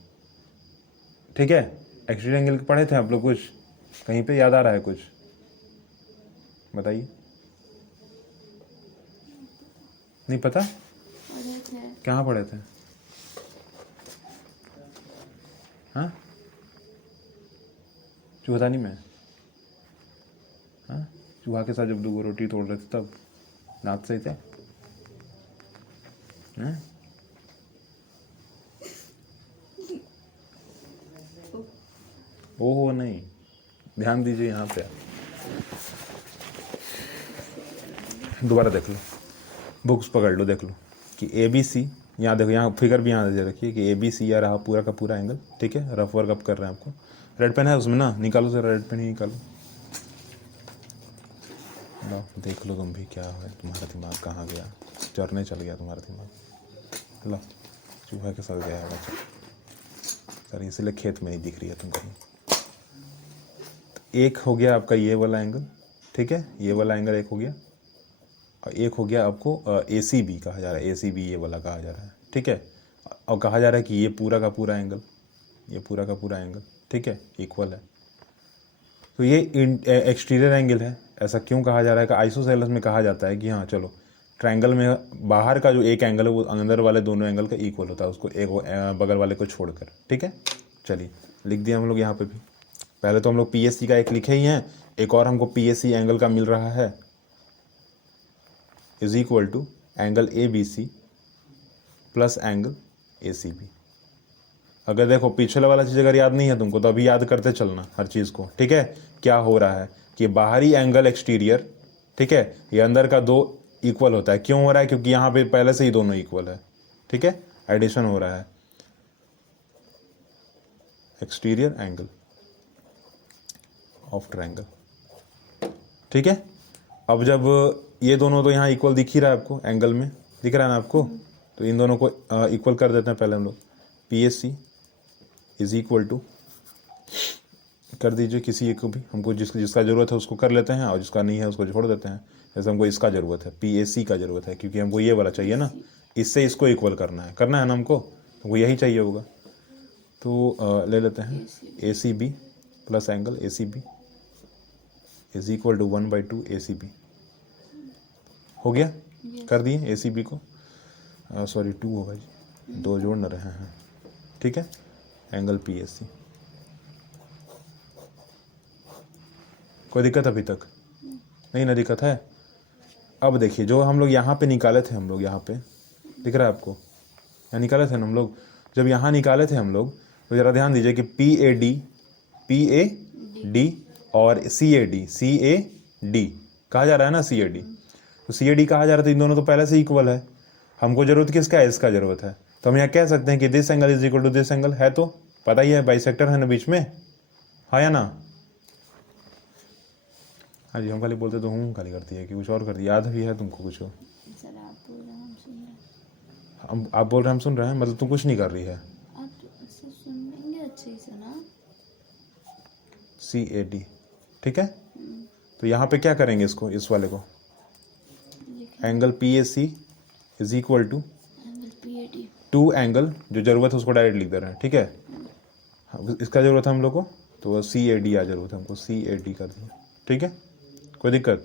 ठीक है। एक्सटीरियर एंगल पढ़े थे आप लोग, कुछ कहीं पे याद आ रहा है कुछ, बताइए। नहीं पता, कहाँ पढ़े थे, हाँ चूहा नहीं मैं, हाँ चूहा के साथ जब 2 रोटी तोड़ रहे थे तब दांत सही थे, हाँ? ओहो नहीं, ध्यान दीजिए यहाँ पे, दोबारा देख लो, बुक्स पकड़ लो, देख लो कि ए बी सी, यहाँ देखो, यहाँ फिगर भी यहाँ दे रखिए कि ए बी सी या रहा पूरा का पूरा एंगल, ठीक है। रफ वर्क अप कर रहे हैं आपको, रेड पेन है उसमें ना, निकालो सर, रेड पेन ही निकालो, लो देख लो तुम भी क्या है, तुम्हारा दिमाग कहाँ गया, चरने चल गया तुम्हारा दिमाग, लो चूहा के साथ गया है बच्चा सर, इसलिए खेत में नहीं दिख रही है तुम कहीं। एक हो गया आपका ये वाला एंगल, ठीक है, ये वाला एंगल एक हो गया, और एक हो गया आपको ए सी बी कहा जा रहा है, ए सी बी ये वाला कहा जा रहा है, ठीक है। और कहा जा रहा है कि ये पूरा का पूरा एंगल, ये पूरा का पूरा एंगल, ठीक है, इक्वल है। तो ये एक्सटीरियर एंगल है। ऐसा क्यों कहा जा रहा है कि आइसोसेलेस में कहा जाता है कि हाँ चलो ट्रायंगल में बाहर का जो एक एंगल है वो अंदर वाले दोनों एंगल का इक्वल होता है, उसको एक बगल वाले को छोड़कर, ठीक है। चलिए लिख दिया हम लोग यहाँ पे भी। पहले तो हम लोग पीएससी का एक लिखे ही हैं, एक और हमको पीएससी एंगल का मिल रहा है, is equal to angle A B C plus angle A C B. अगर देखो पिछले वाला चीज़ अगर याद नहीं है तुमको तो अभी याद करते चलना हर चीज़ को, ठीक है। क्या हो रहा है कि बाहरी एंगल एक्सटीरियर, ठीक है, ये अंदर का 2 इक्वल होता है। क्यों हो रहा है? क्योंकि यहाँ पे पहले से ही दोनों इक्वल है, ठीक है, एडिशन हो रहा है। एक्सटीरियर एंगल ऑफ ट्रायंगल, ठीक है। अब जब ये दोनों तो यहाँ इक्वल दिख ही रहा है आपको, एंगल में दिख रहा है ना आपको, तो इन दोनों को इक्वल कर देते हैं पहले हम लोग। P S C is equal to कर दीजिए किसी एक को भी, हमको जिसका ज़रूरत है उसको कर लेते हैं और जिसका नहीं है उसको छोड़ देते हैं। जैसे हमको इसका ज़रूरत है, PAC का ज़रूरत है, क्योंकि हमको ये वाला चाहिए ना, इससे इसको इक्वल करना है ना हमको यही चाहिए होगा। तो ले लेते हैं ACB plus angle ACB is equal to 1/2 ACB। हो गया? कर दिए ACB को, सॉरी 2 होगा जी, 2 जोड़ न रहे हैं, ठीक है। एंगल PAC, कोई दिक्कत अभी तक नहीं ना? दिक्कत है? अब देखिए जो हम लोग यहाँ पे निकाले थे, हम लोग यहाँ पे दिख रहा है आपको, यहाँ निकाले थे ना हम लोग, जब यहाँ निकाले थे हम लोग तो ज़रा ध्यान दीजिए कि PAD और CAD कहा जा रहा है ना, CAD, तो CAD कहा जा रहा था, इन दोनों तो पहले से इक्वल है। हमको जरूरत किसका है? इसका जरूरत है, तो हम यहाँ कह सकते हैं कि this angle is equal to this angle, है तो पता ही है, बाइसेक्टर है ना बीच में, हाँ या ना? हाँ जी, हम खाली बोलते तो हूँ खाली करती है कि कुछ और करती, याद भी है तुमको कुछ? सर आप बोल रहे हैं हम सुन रहे हैं। आप बोल रहे हैं हम सुन रहे हैं, मतलब तुम कुछ नहीं कर रही है। आप तो सर सुन लेंगे अच्छे से ना। CAD, ठीक है। तो यहाँ पे क्या करेंगे इसको, इस वाले को, angle PAC is equal to angle PAD 2 angle, जो ज़रूरत है उसको डायरेक्ट लिख दे रहे हैं, ठीक है। इसका ज़रूरत है हम लोग को, तो CAD आ ज़रूरत है हमको, CAD कर दिया, ठीक है। कोई दिक्कत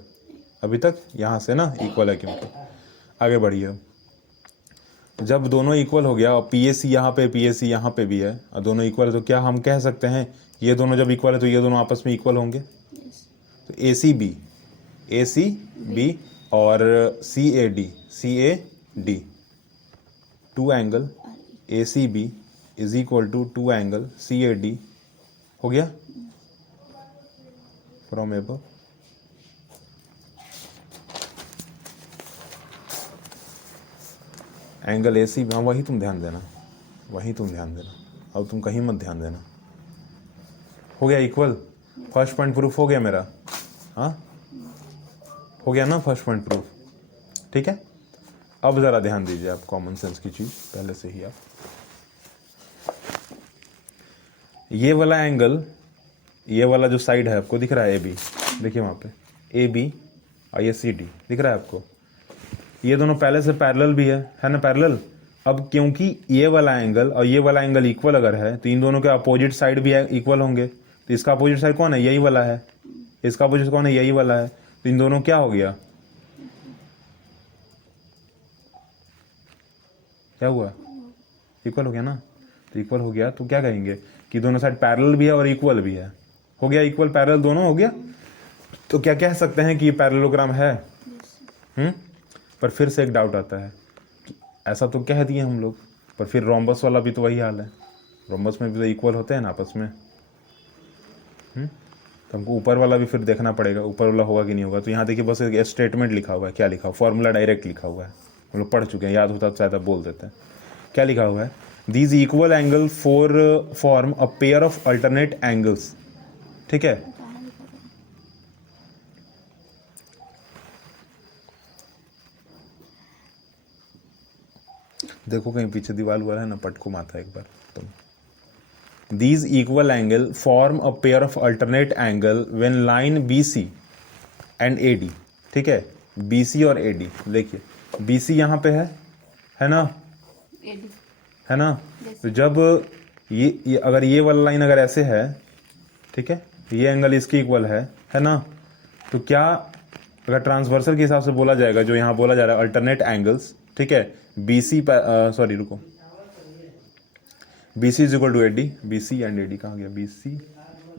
अभी तक? यहाँ से ना इक्वल है, क्योंकि आगे बढ़िए। जब दोनों इक्वल हो गया और PAC यहाँ पे, PAC यहाँ पे भी है और दोनों इक्वल है, तो क्या हम कह सकते हैं ये दोनों जब इक्वल है तो ये दोनों आपस में इक्वल होंगे। तो ACB और CAD 2 angle ACB is equal to 2 angle CAD, हो गया फ्रॉम एबव। एंगल ACB, हाँ वही तुम ध्यान देना, अब तुम कहीं मत ध्यान देना। हो गया इक्वल, फर्स्ट पॉइंट प्रूफ हो गया मेरा, हाँ हो गया ना फर्स्ट पॉइंट प्रूफ, ठीक है। अब ज़रा ध्यान दीजिए आप, कॉमन सेंस की चीज़ पहले से ही आप, ये वाला एंगल, ये वाला जो साइड है आपको दिख रहा है AB, देखिए वहाँ पे AB और ये CD दिख रहा है आपको, ये दोनों पहले से पैरेलल भी है ना, पैरेलल। अब क्योंकि ये वाला एंगल और ये वाला एंगल इक्वल अगर है तो इन दोनों के अपोजिट साइड भी इक्वल होंगे, तो इसका अपोजिट साइड कौन है? यही वाला है। इसका अपोजिट कौन है? यही वाला है। तो इन दोनों क्या हो गया, क्या हुआ? इक्वल हो गया ना। तो इक्वल हो गया तो क्या कहेंगे कि दोनों साइड पैरेलल भी है और इक्वल भी है, हो गया इक्वल पैरेलल दोनों हो गया। तो क्या कह सकते हैं कि ये पैरेललोग्राम है। पर फिर से एक डाउट आता है, ऐसा तो कह दिए हम लोग, पर फिर रोम्बस वाला भी तो वही हाल है, रोम्बस में भी तो इक्वल होते हैं ना आपस में। तो हमको ऊपर वाला भी फिर देखना पड़ेगा, ऊपर वाला होगा कि नहीं होगा। तो यहाँ देखिए बस एक स्टेटमेंट लिखा हुआ है, क्या लिखा हुआ, फॉर्मूला डायरेक्ट लिखा हुआ है, हम लोग पढ़ चुके हैं, याद होता तो शायद आप बोल देते हैं। क्या लिखा हुआ है? These equal angle form a pair of alternate angles, ठीक है। देखो कहीं पीछे दीवार हुआ है ना, पटको माथा एक बार तुम। These equal angle form a pair of alternate angle when line BC and AD, ठीक है, BC और AD। देखिए BC यहाँ पे है ना, AD है ना। तो जब ये अगर ये वाला लाइन अगर ऐसे है, ठीक है, ये एंगल इसके इक्वल है ना, तो क्या अगर ट्रांसवर्सल के हिसाब से बोला जाएगा, जो यहाँ बोला जा रहा है अल्टरनेट एंगल्स, ठीक है, BC सॉरी रुको, BC is equal to AD, BC and AD कहाँ गया,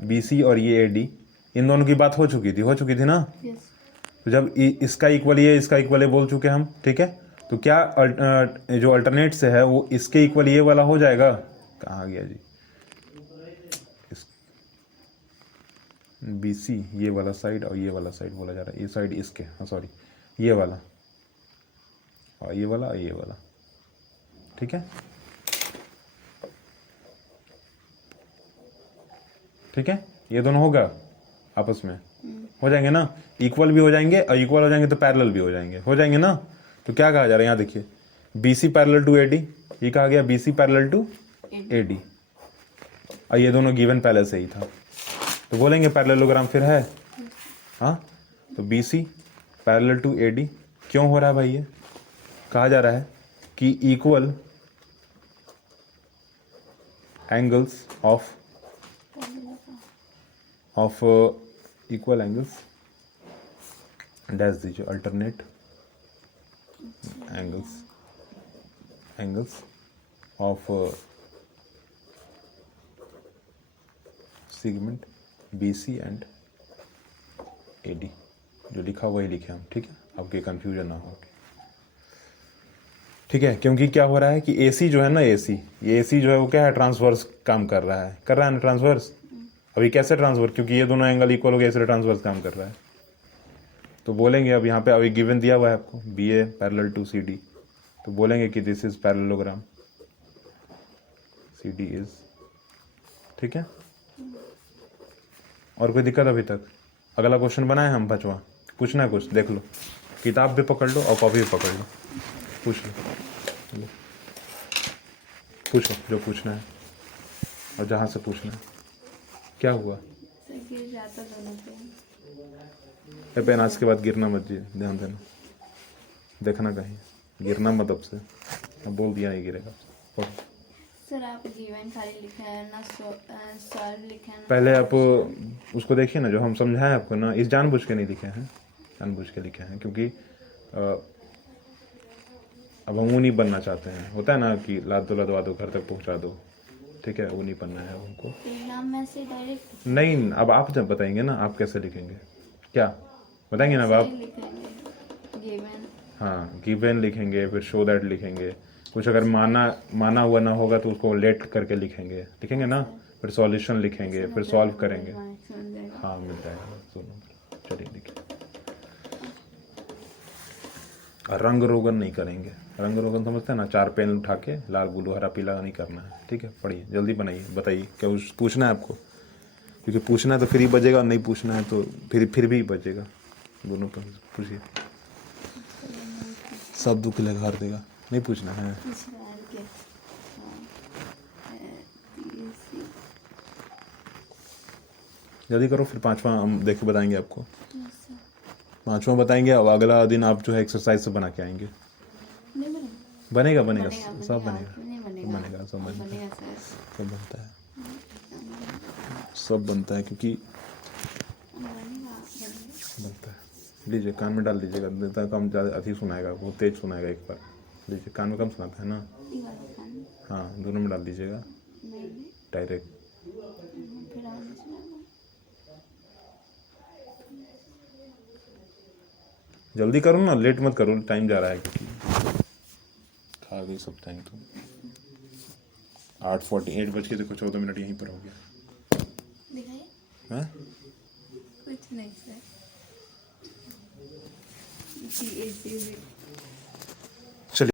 BC और ये AD, इन दोनों की बात हो चुकी थी ना। तो जब इसका इक्वल ये, इसका इक्वल ये बोल चुके हम, ठीक है। तो क्या जो अल्टरनेट से है वो इसके इक्वल ये वाला हो जाएगा, कहाँ गया जी, BC ये वाला साइड और ये वाला साइड बोला जा रहा है, ये साइड इसके, हाँ सॉरी, ये वाला और ये वाला, ठीक है, ठीक है। ये दोनों होगा आपस में, हो जाएंगे ना, इक्वल भी हो जाएंगे और इक्वल हो जाएंगे तो पैरेलल भी हो जाएंगे ना। तो क्या कहा जा रहा है यहाँ देखिए, BC पैरेलल टू AD, ये कहा गया BC पैरेलल टू AD, और ये दोनों गिवन पहले से ही था, तो बोलेंगे पैरेललोग्राम फिर है। हाँ, तो B C parallel to A D. क्यों हो रहा है भाई? ये कहा जा रहा है कि equal angles of equal angles dash दीजिए, alternate angles of segment B C and A D. जो लिखा वही लिखे हम, ठीक है, आपके कंफ्यूजन ना हो। ठीक है, क्योंकि क्या हो रहा है कि एसी जो है ना, ये एसी जो है वो क्या है, ट्रांसवर्स काम कर रहा है ना ट्रांसवर्स। अभी कैसे ट्रांसवर्स? क्योंकि ये दोनों एंगल इक्वल हो गए, इसलिए ट्रांसवर्स काम कर रहा है। तो बोलेंगे अब यहाँ पे अभी गिवन दिया हुआ है आपको B A parallel to C D, तो बोलेंगे कि this is parallelogram, C D is. ठीक है, और कोई दिक्कत अभी तक? अगला क्वेश्चन बनाए हम 5वां, पूछना है कुछ? देख लो, किताब भी पकड़ लो और कॉपी भी पकड़ लो, पूछ लो, पूछो जो पूछना है और जहाँ से पूछना है। क्या हुआ? सर गिर जाता दोनों पे। पेन आज के बाद गिरना मत जी, ध्यान देना, देखना कहीं गिरना मत। अब से अब बोल दिया नहीं गिरेगा। सर आप गिवन खाली लिखे हैं ना, सॉल्व लिखे हैं ना। पहले आप उसको देखिए ना, जो हम समझाएं आपको ना, इस जानबूझ के नहीं लिखे हैं, जानबूझ के लिखे हैं, क्योंकि अब हम वो नहीं बनना चाहते हैं। होता है ना कि लाद दो लदवा दो, घर तक पहुंचा दो, ठीक है, वो नहीं बनना है हमको। एग्जाम में से डायरेक्ट नहीं, अब आप जब बताएंगे ना, आप कैसे लिखेंगे, क्या बताएंगे ना अब आप? गिवन, हाँ, गिवन लिखेंगे, फिर शो दैट लिखेंगे। कुछ अगर माना हुआ ना होगा तो उसको लेट करके लिखेंगे ना, फिर सॉल्यूशन लिखेंगे, फिर सॉल्व करेंगे। हाँ, मिल जाएगा दोनों। चलिए लिखिए। और रंग रोगन नहीं करेंगे। रंग रोगन समझते हैं ना, 4 पेन उठा के लाल ब्लू हरा पीला नहीं करना है। ठीक है, पढ़िए, जल्दी बनाइए, बताइए क्या पूछना है आपको, क्योंकि पूछना है तो फिर ही बजेगा, नहीं पूछना है तो फिर भी बजेगा। दोनों पर पूछिए, सब दुख लगा देगा। नहीं पूछना है, जल्दी करो। फिर 5वां हम देख के बताएंगे आपको, 5वां बताएंगे। अब अगला दिन आप जो है एक्सरसाइज से बना के आएंगे। बनेगा सब बनेगा, सब बनेगा, सब बनता है, सब बनता है, क्योंकि बनता है। लीजिए, कान में डाल दीजिएगा, नहीं कम ज़्यादा अति सुनाएगा, बहुत तेज सुनाएगा। एक बार लीजिए, कान में कम सुनाता है ना। हाँ, दोनों में डाल दीजिएगा डायरेक्ट। जल्दी करो ना, लेट मत करो, टाइम जा रहा है, क्योंकि खा गई सब टाइम। तो 8:48 बज के देखो, 14 मिनट यहीं पर हो गया। हैं? कुछ नहीं सर।